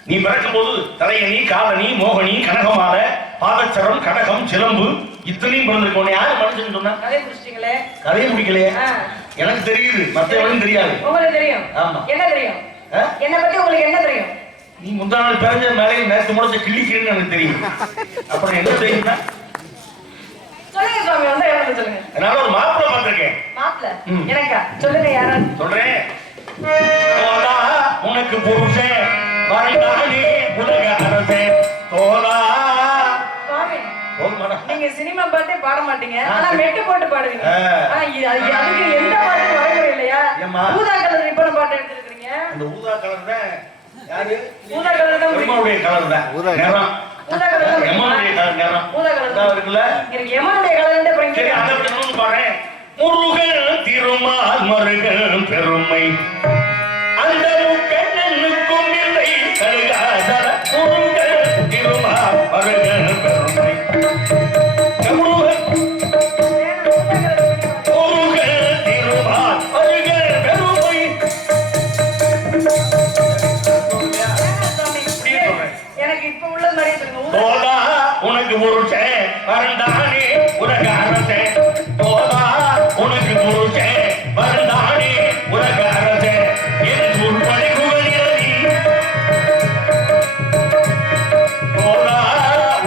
நீ பிறக்கும் போது தலையணி, காலணி, மோகனி, கனகமால, பாதச்சரம், கடகம், சிலம்பு இத்தனையும் பிறந்திருக்கோம். யாரு மனுஷன் சொன்னா? கதையை முடிக்கலையே. எனக்கு தெரியுது, மற்றவங்களும் தெரியாது. உங்களுக்கு தெரியும். ஆமா. என்ன தெரியும்? என்ன பத்தி உங்களுக்கு என்ன தெரியும்? நீ முந்தா நாள் பிறந்த மேலே நேற்று முளைச்ச கிள்ளிக்கிறேன்னு எனக்கு தெரியும். அப்புறம் என்ன தெரியும்னா சொல்லுங்க சுவாமி, வந்து என்ன சொல்லுங்க. நான் ஒரு மாப்பிள்ளை பார்த்திருக்கேன். மாப்பிள்ளை எனக்கா? சொல்லுங்க யாராவது. சொல்றேன். உனக்கு புருஷன் வரண்டானே உலக அரசன் தோலா. சுவாமி நீங்க சினிமா பாட்டே பாட மாட்டீங்க, ஆனா மெட்டு போட்டு பாடுவீங்க. அதுக்கு எந்த பாட்டு வரைமுறை இல்லையா? ஊதா கலர் ரிப்பன் பாட்டு எடுத்துருக்கீங்க. அந்த ஊதா கலர் தான் யாரு? ஊதா கலர் தான் எம்மனுடைய கலர் தான். நிறம் ஊதா கலர் தான். எம்மனுடைய கலர் நிறம் ஊதா கலர் தான் இருக்குல்ல. எனக்கு எம்மனுடைய கலர்ன்றே போறீங்க. சரி அத பத்தி நான் பாறேன். முருகன் திருமால் மருகன் பெருமை அந்த முக்கண்ணுக்கும் இல்லை கருகாதல. முருகன் திருமால் மருகன் பெருமை உனக்கு புருஷன் வரந்தானே உலக அரசன் தோதா. உனக்கு புருஷன் வரந்தானே உலக அரசன் எனக்கு ஒரு படைகுவலியதி தோதா.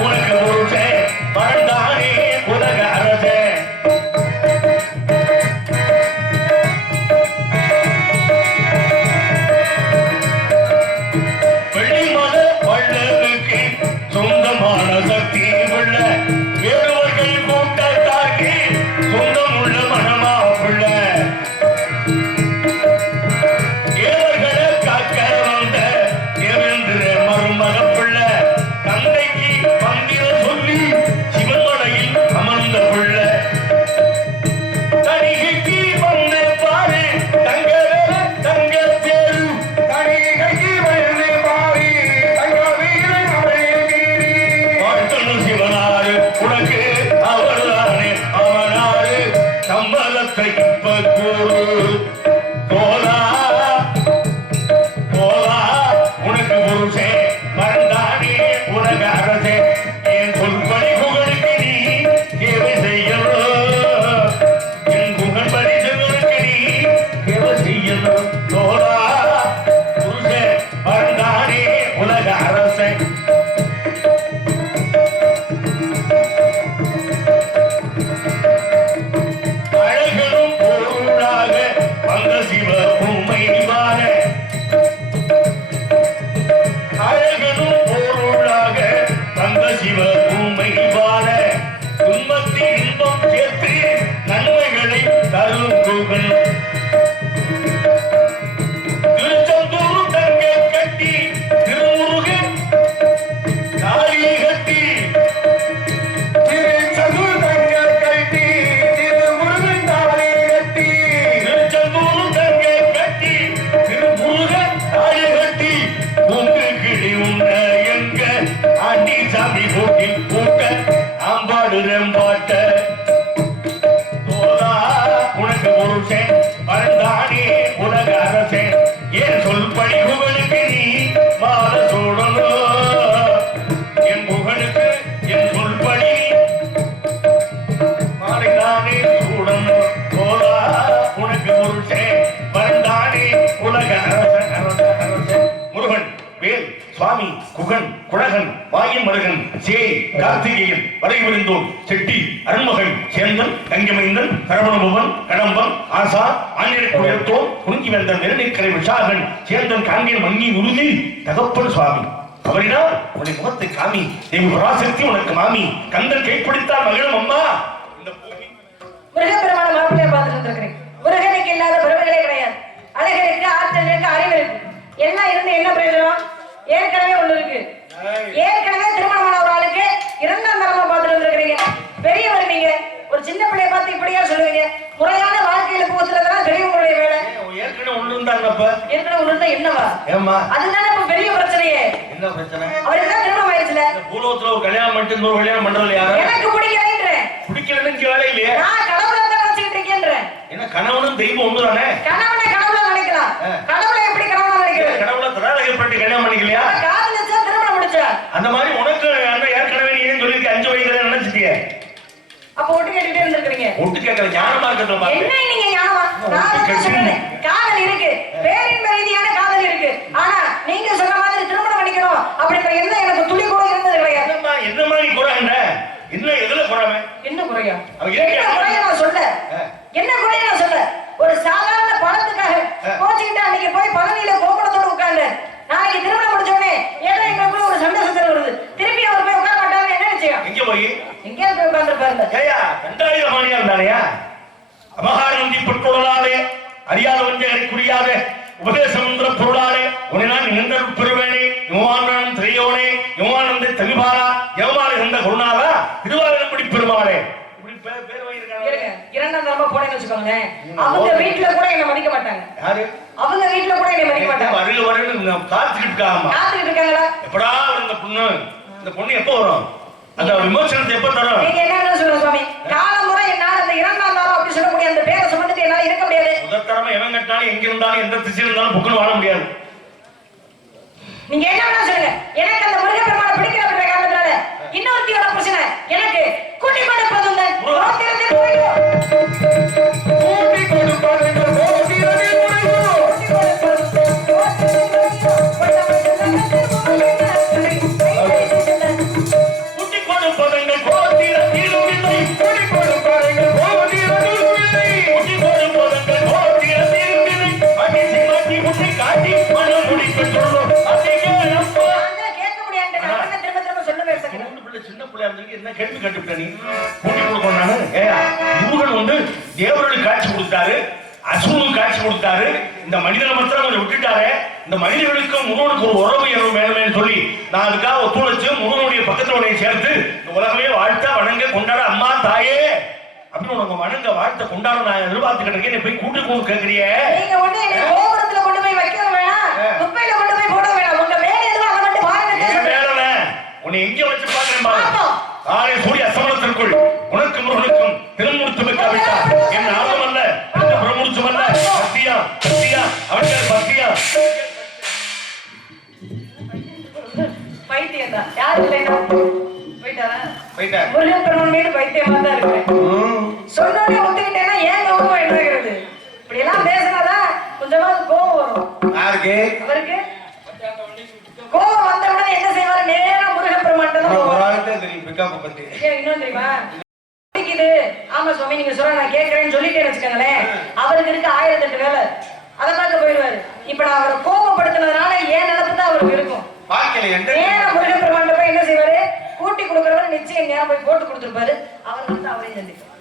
உனக்கு புருஷன் வரந்தானே உலக அரசன். வெளிமத வள்ளலுக்கு சொந்தமான சக்தி உள்ள வேறுவர்கள் கூட்டத்தாக்கி சொந்தம் உள்ள மனமா உள்ள ஏவர்களை காக்க வந்த தேவேந்திர மருமகப்புள்ள தந்தைக்கு மந்திர சொல்லி சிவமலையில் அமர்ந்த புள்ள தனிகைக்கு வந்த பாரு தங்க தங்க தேரு தனிகைக்கு வந்து பாரு தங்க வீரன் சிவனாரு உனக்கு அவர்தானே அவனாரு சம்பளத்தை இப்ப கூறு தோலா. தோலா உனக்கு புருஷே மறந்தானே உலக அரசே என் சொல்படி புகழுக்கு நீ சேவை செய்யணும். என் புகழ்படி செல்வனுக்கு நீ சேவை செய்யணும். தோலா புருஷே மறந்தானே உலக அரசே. சிவ பூமை வாழ அழகனும் பொருளாக தந்த சிவ பூமை வாழ துன்பத்தில் இன்பம் சேர்த்து நன்மைகளை தரும் குகன் திருச்செந்தூர் தங்க கட்டி திருமுருகன் காளி கட்டி திருச்செந்தூர் தங்க கட்டி திருமுருகன் காளி கட்டி திருச்செந்தூர் தங்க கட்டி திருமுருகன் காளி கட்டி உண்டு கிளி உண்ட எங்க ஆண்டி சாமி போட்டி கூட்ட ஆம்பாடு ரெம்பாட்ட உனக்கு புருஷன் பரந்தானே உலக அரசன் என் சொல் படி புகழுக்கு நீ மாலை சூடணும் என் புகழுக்கு என் சொல் படி மாலைதானே சூடணும் தோலா உனக்கு புருஷன் பரந்தானே உலக அரசன் அரசன் அரசன் முருகன் வேல் சுவாமி குகன் குழகன் வாயின் மருகன் சேய் கார்த்திகேயன் வரைவிருந்தோன் செட்டி அருண்மகன் சேந்தன் கங்கமைந்தன் சரவணபவன் கடம்பன் ஆசா ஆஞ்சநேயத்தோன் குறிஞ்சி வந்த நெருநீக்கரை விஷாகன் சேந்தன் காங்கேயன் மங்கி உறுதி தகப்பன் சுவாமி அவரிடம் உன்னை முகத்தை காமி தேவி பராசக்தி உனக்கு மாமி கந்தன் கைப்பிடித்தால் மகிழும் அம்மா. இந்த முருகப்பெருமான மாப்பிள்ளைய பார்த்துட்டு இருக்கிறேன். முருகனுக்கு இல்லாத பெருமைகளே கிடையாது. அழகு இருக்கு, ஆற்றல் இருக்கு, அறிவு இருக்கு. எல்லாம் இருந்து என்ன பிரயோஜனம்? ஏற்கனவே ஒண்ணு இருக்கு. ஏற்கனவே திருமணமான ஒரு ஆளுக்கு இரண்டாம் தரமா பார்த்துட்டு வந்திருக்கிறீங்க. பெரியவர் நீங்க ஒரு சின்ன பிள்ளைய பார்த்து இப்படியா சொல்லுவீங்க? முறையான வாழ்க்கையில போகிறதெல்லாம் பெரியவங்களுடைய வேலை. ஏற்கனவே ஒண்ணு இருந்தாங்கப்ப ஏற்கனவே ஒண்ணு இருந்தா என்னவா? ஏமா அதுதானே இப்ப பெரிய பிரச்சனையே. என்ன பிரச்சனை? அவருக்கு தான் திருமணம் ஆயிடுச்சுல. பூலோகத்துல ஒரு கல்யாணம் பண்ணிட்டு இன்னொரு கல்யாணம் பண்றது யாரு? எனக்கு பிடிக்கலைன்றேன். பிடிக்கலன்னு வேலை இல்லையே. நான் கடவுளை தான் நினைச்சிட்டு இருக்கேன்றேன். என்ன கணவனும் தெய்வம் ஒண்ணுதானே? கணவனை கடவுளா நினைக்கலாம். கடவுளை எப்படி கடவுளா நினைக்கிறது? கடவுளை தராதகர் பண்ணி கல்யாணம் பண்ணிக்கலையா? காதலிச்சா திருமணம் முடிச்சா? அந்த மாதிரி உனக்கு அண்ணன் ஏற்கனவே நீ ஏன் சொல்லிருக்க 5 வயதுல நினைச்சிட்டிய? அப்ப ஒட்டு கேட்டுட்டே இருந்திருக்கீங்க. ஒட்டு கேட்கற ஞான மார்க்கத்துல பாரு. என்ன நீங்க ஞானமா? நான் என்ன சொல்றேன்? காதல் இருக்கு, பேரின்ப ரீதியான காதல் இருக்கு. ஆனா நீங்க சொன்ன மாதிரி திருமணம் பண்ணிக்கணும் அப்படிங்கிற எண்ணம் எனக்கு துளி கூட இருந்தது கிடையாது. என்ன மாதிரி குறைங்க? என்ன எதுல குறைமை? என்ன குறையா? அவன் என்ன குறைய நான் சொல்ல? என்ன குறைய நான் சொல்ல? ஒரு சாதாரண பணத்துக்காக கோச்சிக்கிட்டு அன்னைக்கு போய் பழனியில கோபுரத்தோட உட்கார்ந்து நாளைக்கு திருமணம் முடிச்சோடனே ஏதோ எங்களுக்குள்ள ஒரு சண்டை சச்சரவு வருது. திருப்பி அவர் போய் உட்கார மாட்டாருன்னு என்ன நிச்சயம்? எங்க போய் எங்கேயா போய் உட்கார்ந்து பாருங்க. ஏயா கண்டாயிர மாணியா இருந்தானேயா? அபகாரந்தி பட்டுடலாலே அறியாத வஞ்சகரை குறியாத உபதேசமந்திர பொருளாலே உன்னை நான் நின்றல் பெறுவேனே யுவானன் திரையோனே யுவானந்தை தவிபாலா யவமால இருந்த குருநாதா திருவாரூர்படி பெருமாளே இப்படி பேர் வையிருக்காங்க. இரண்டாம் தரமா போனேன்னு வச்சுக்கோங்களேன், அவங்க வீட்டுல கூட என்ன மதிக்க மாட்டாங்க. யாரு? அவங்க வீட்டுல கூட என்ன மதிக்க மாட்டாங்க. வருக வருன்னு காத்துக்கிட்டு இருக்காமா? காத்துக்கிட்டு இருக்காங்களா? எப்படா இந்த பொண்ணு எப்ப வரும்? அந்த விமோசனத்தை எப்ப தரும்? நீங்க என்ன சொல்ற சுவாமி? காலமுறை என்னால அந்த இரண்டாம் தாரம் அப்படி சொல்லக்கூடிய அந்த பேரை சுமந்துட்டு என்னால இருக்க முடியாது. முதற்தரமா எவன் கட்டாலும் எங்க இருந்தாலும் எந்த திசையில் இருந்தாலும் புக்குன்னு வாழ முடியாது. நீங்க என்ன வேணா சொல்லுங்க, எனக்கு அந்த முருகப்பெருமானை பிடிக்கல அப்படின்ற காரணத்தினால இன்னொருத்தியோட பிரச்சனை எனக்கு கூட்டி கொடுப்பதும் தான். ரோட்டிலிருந்து போயிடும். கூட்டி கொடுப்பதும் கேள்வி கட்டுவிட்ட நீ கூட்டி கொடுக்கணும். முருகன் வந்து தேவர்களுக்கு காட்சி கொடுத்தாரு, அசுரனுக்கு காட்சி கொடுத்தாரு. இந்த மனிதனை மாத்திரம் கொஞ்சம் விட்டுட்டாரு. இந்த மனிதர்களுக்கும் முருகனுக்கு ஒரு உறவு வேணுமே சொல்லி நான் அதுக்காக ஒத்துழைச்சு முருகனுடைய பக்கத்துல உன்னை சேர்த்து இந்த உலகமே வாழ்த்தா வணங்க கொண்டாட அம்மா தாயே அப்படின்னு உனக்கு வணங்க வாழ்த்த கொண்டாட நான் எதிர்பார்த்துக்கிட்டு இருக்கேன். நீ போய் கூட்டி கொண்டு கேட்கறியே. நீங்க ஒண்ணு கோபுரத்துல கொண்டு போய் வைக்க வேணாம், குப்பையில கொண்டு போய் போட வேணாம். உங்க வேலை எதுவும் அதை மட்டும் பாருங்க. வேலை உன்னை எங்க வச்சு பாக்குறேன் பாரு. ஆரே சூரிய அசமனத்திற்குள் உனக்கு முருகனுக்கும் திருமுடித்து வைக்காவிட்டா என் ஆர்வம் அல்ல, பிரமுடிச்சும் அல்ல. பக்தியா பக்தியா அவர்கள் பக்தியா பைத்தியம் தான். யாரு இல்லைன்னா போயிட்டாரா? போயிட்டார். முருகப்பெருமான் மீது பைத்தியமா தான் இருக்கிறேன். சொன்னோடனே ஒத்துக்கிட்டேன்னா ஏன் கோபம் என்னங்கிறது? இப்படி எல்லாம் பேசினாதான் கொஞ்சமாவது கோபம் வரும். யாருக்கு? அவருக்கு கோபம் வந்த உடனே என்ன செய்வாரு? நேரா முருகப்பெருமான் இன்னும் தெரியுமா? ஆமா சுவாமி நீங்க சொல்ற நான் கேட்கறேன்னு சொல்லிட்டேன்னு வச்சுக்கோங்களேன், அவருக்கு இருக்கு 1008 வேலை. நான் அவரை கோபப்படுத்தினதுனால ஏன் நினைப்பு தான் அவருக்கு இருக்கும். வாழ்க்கையில எந்த நேரம் முருகப்பெருமான் போய் என்ன செய்வாரு, கூட்டி கொடுக்குறவர் நிச்சயம் நேரம் போய் போட்டு கொடுத்துருப்பாரு. அவர் வந்து அவரையும் சந்திப்பார்.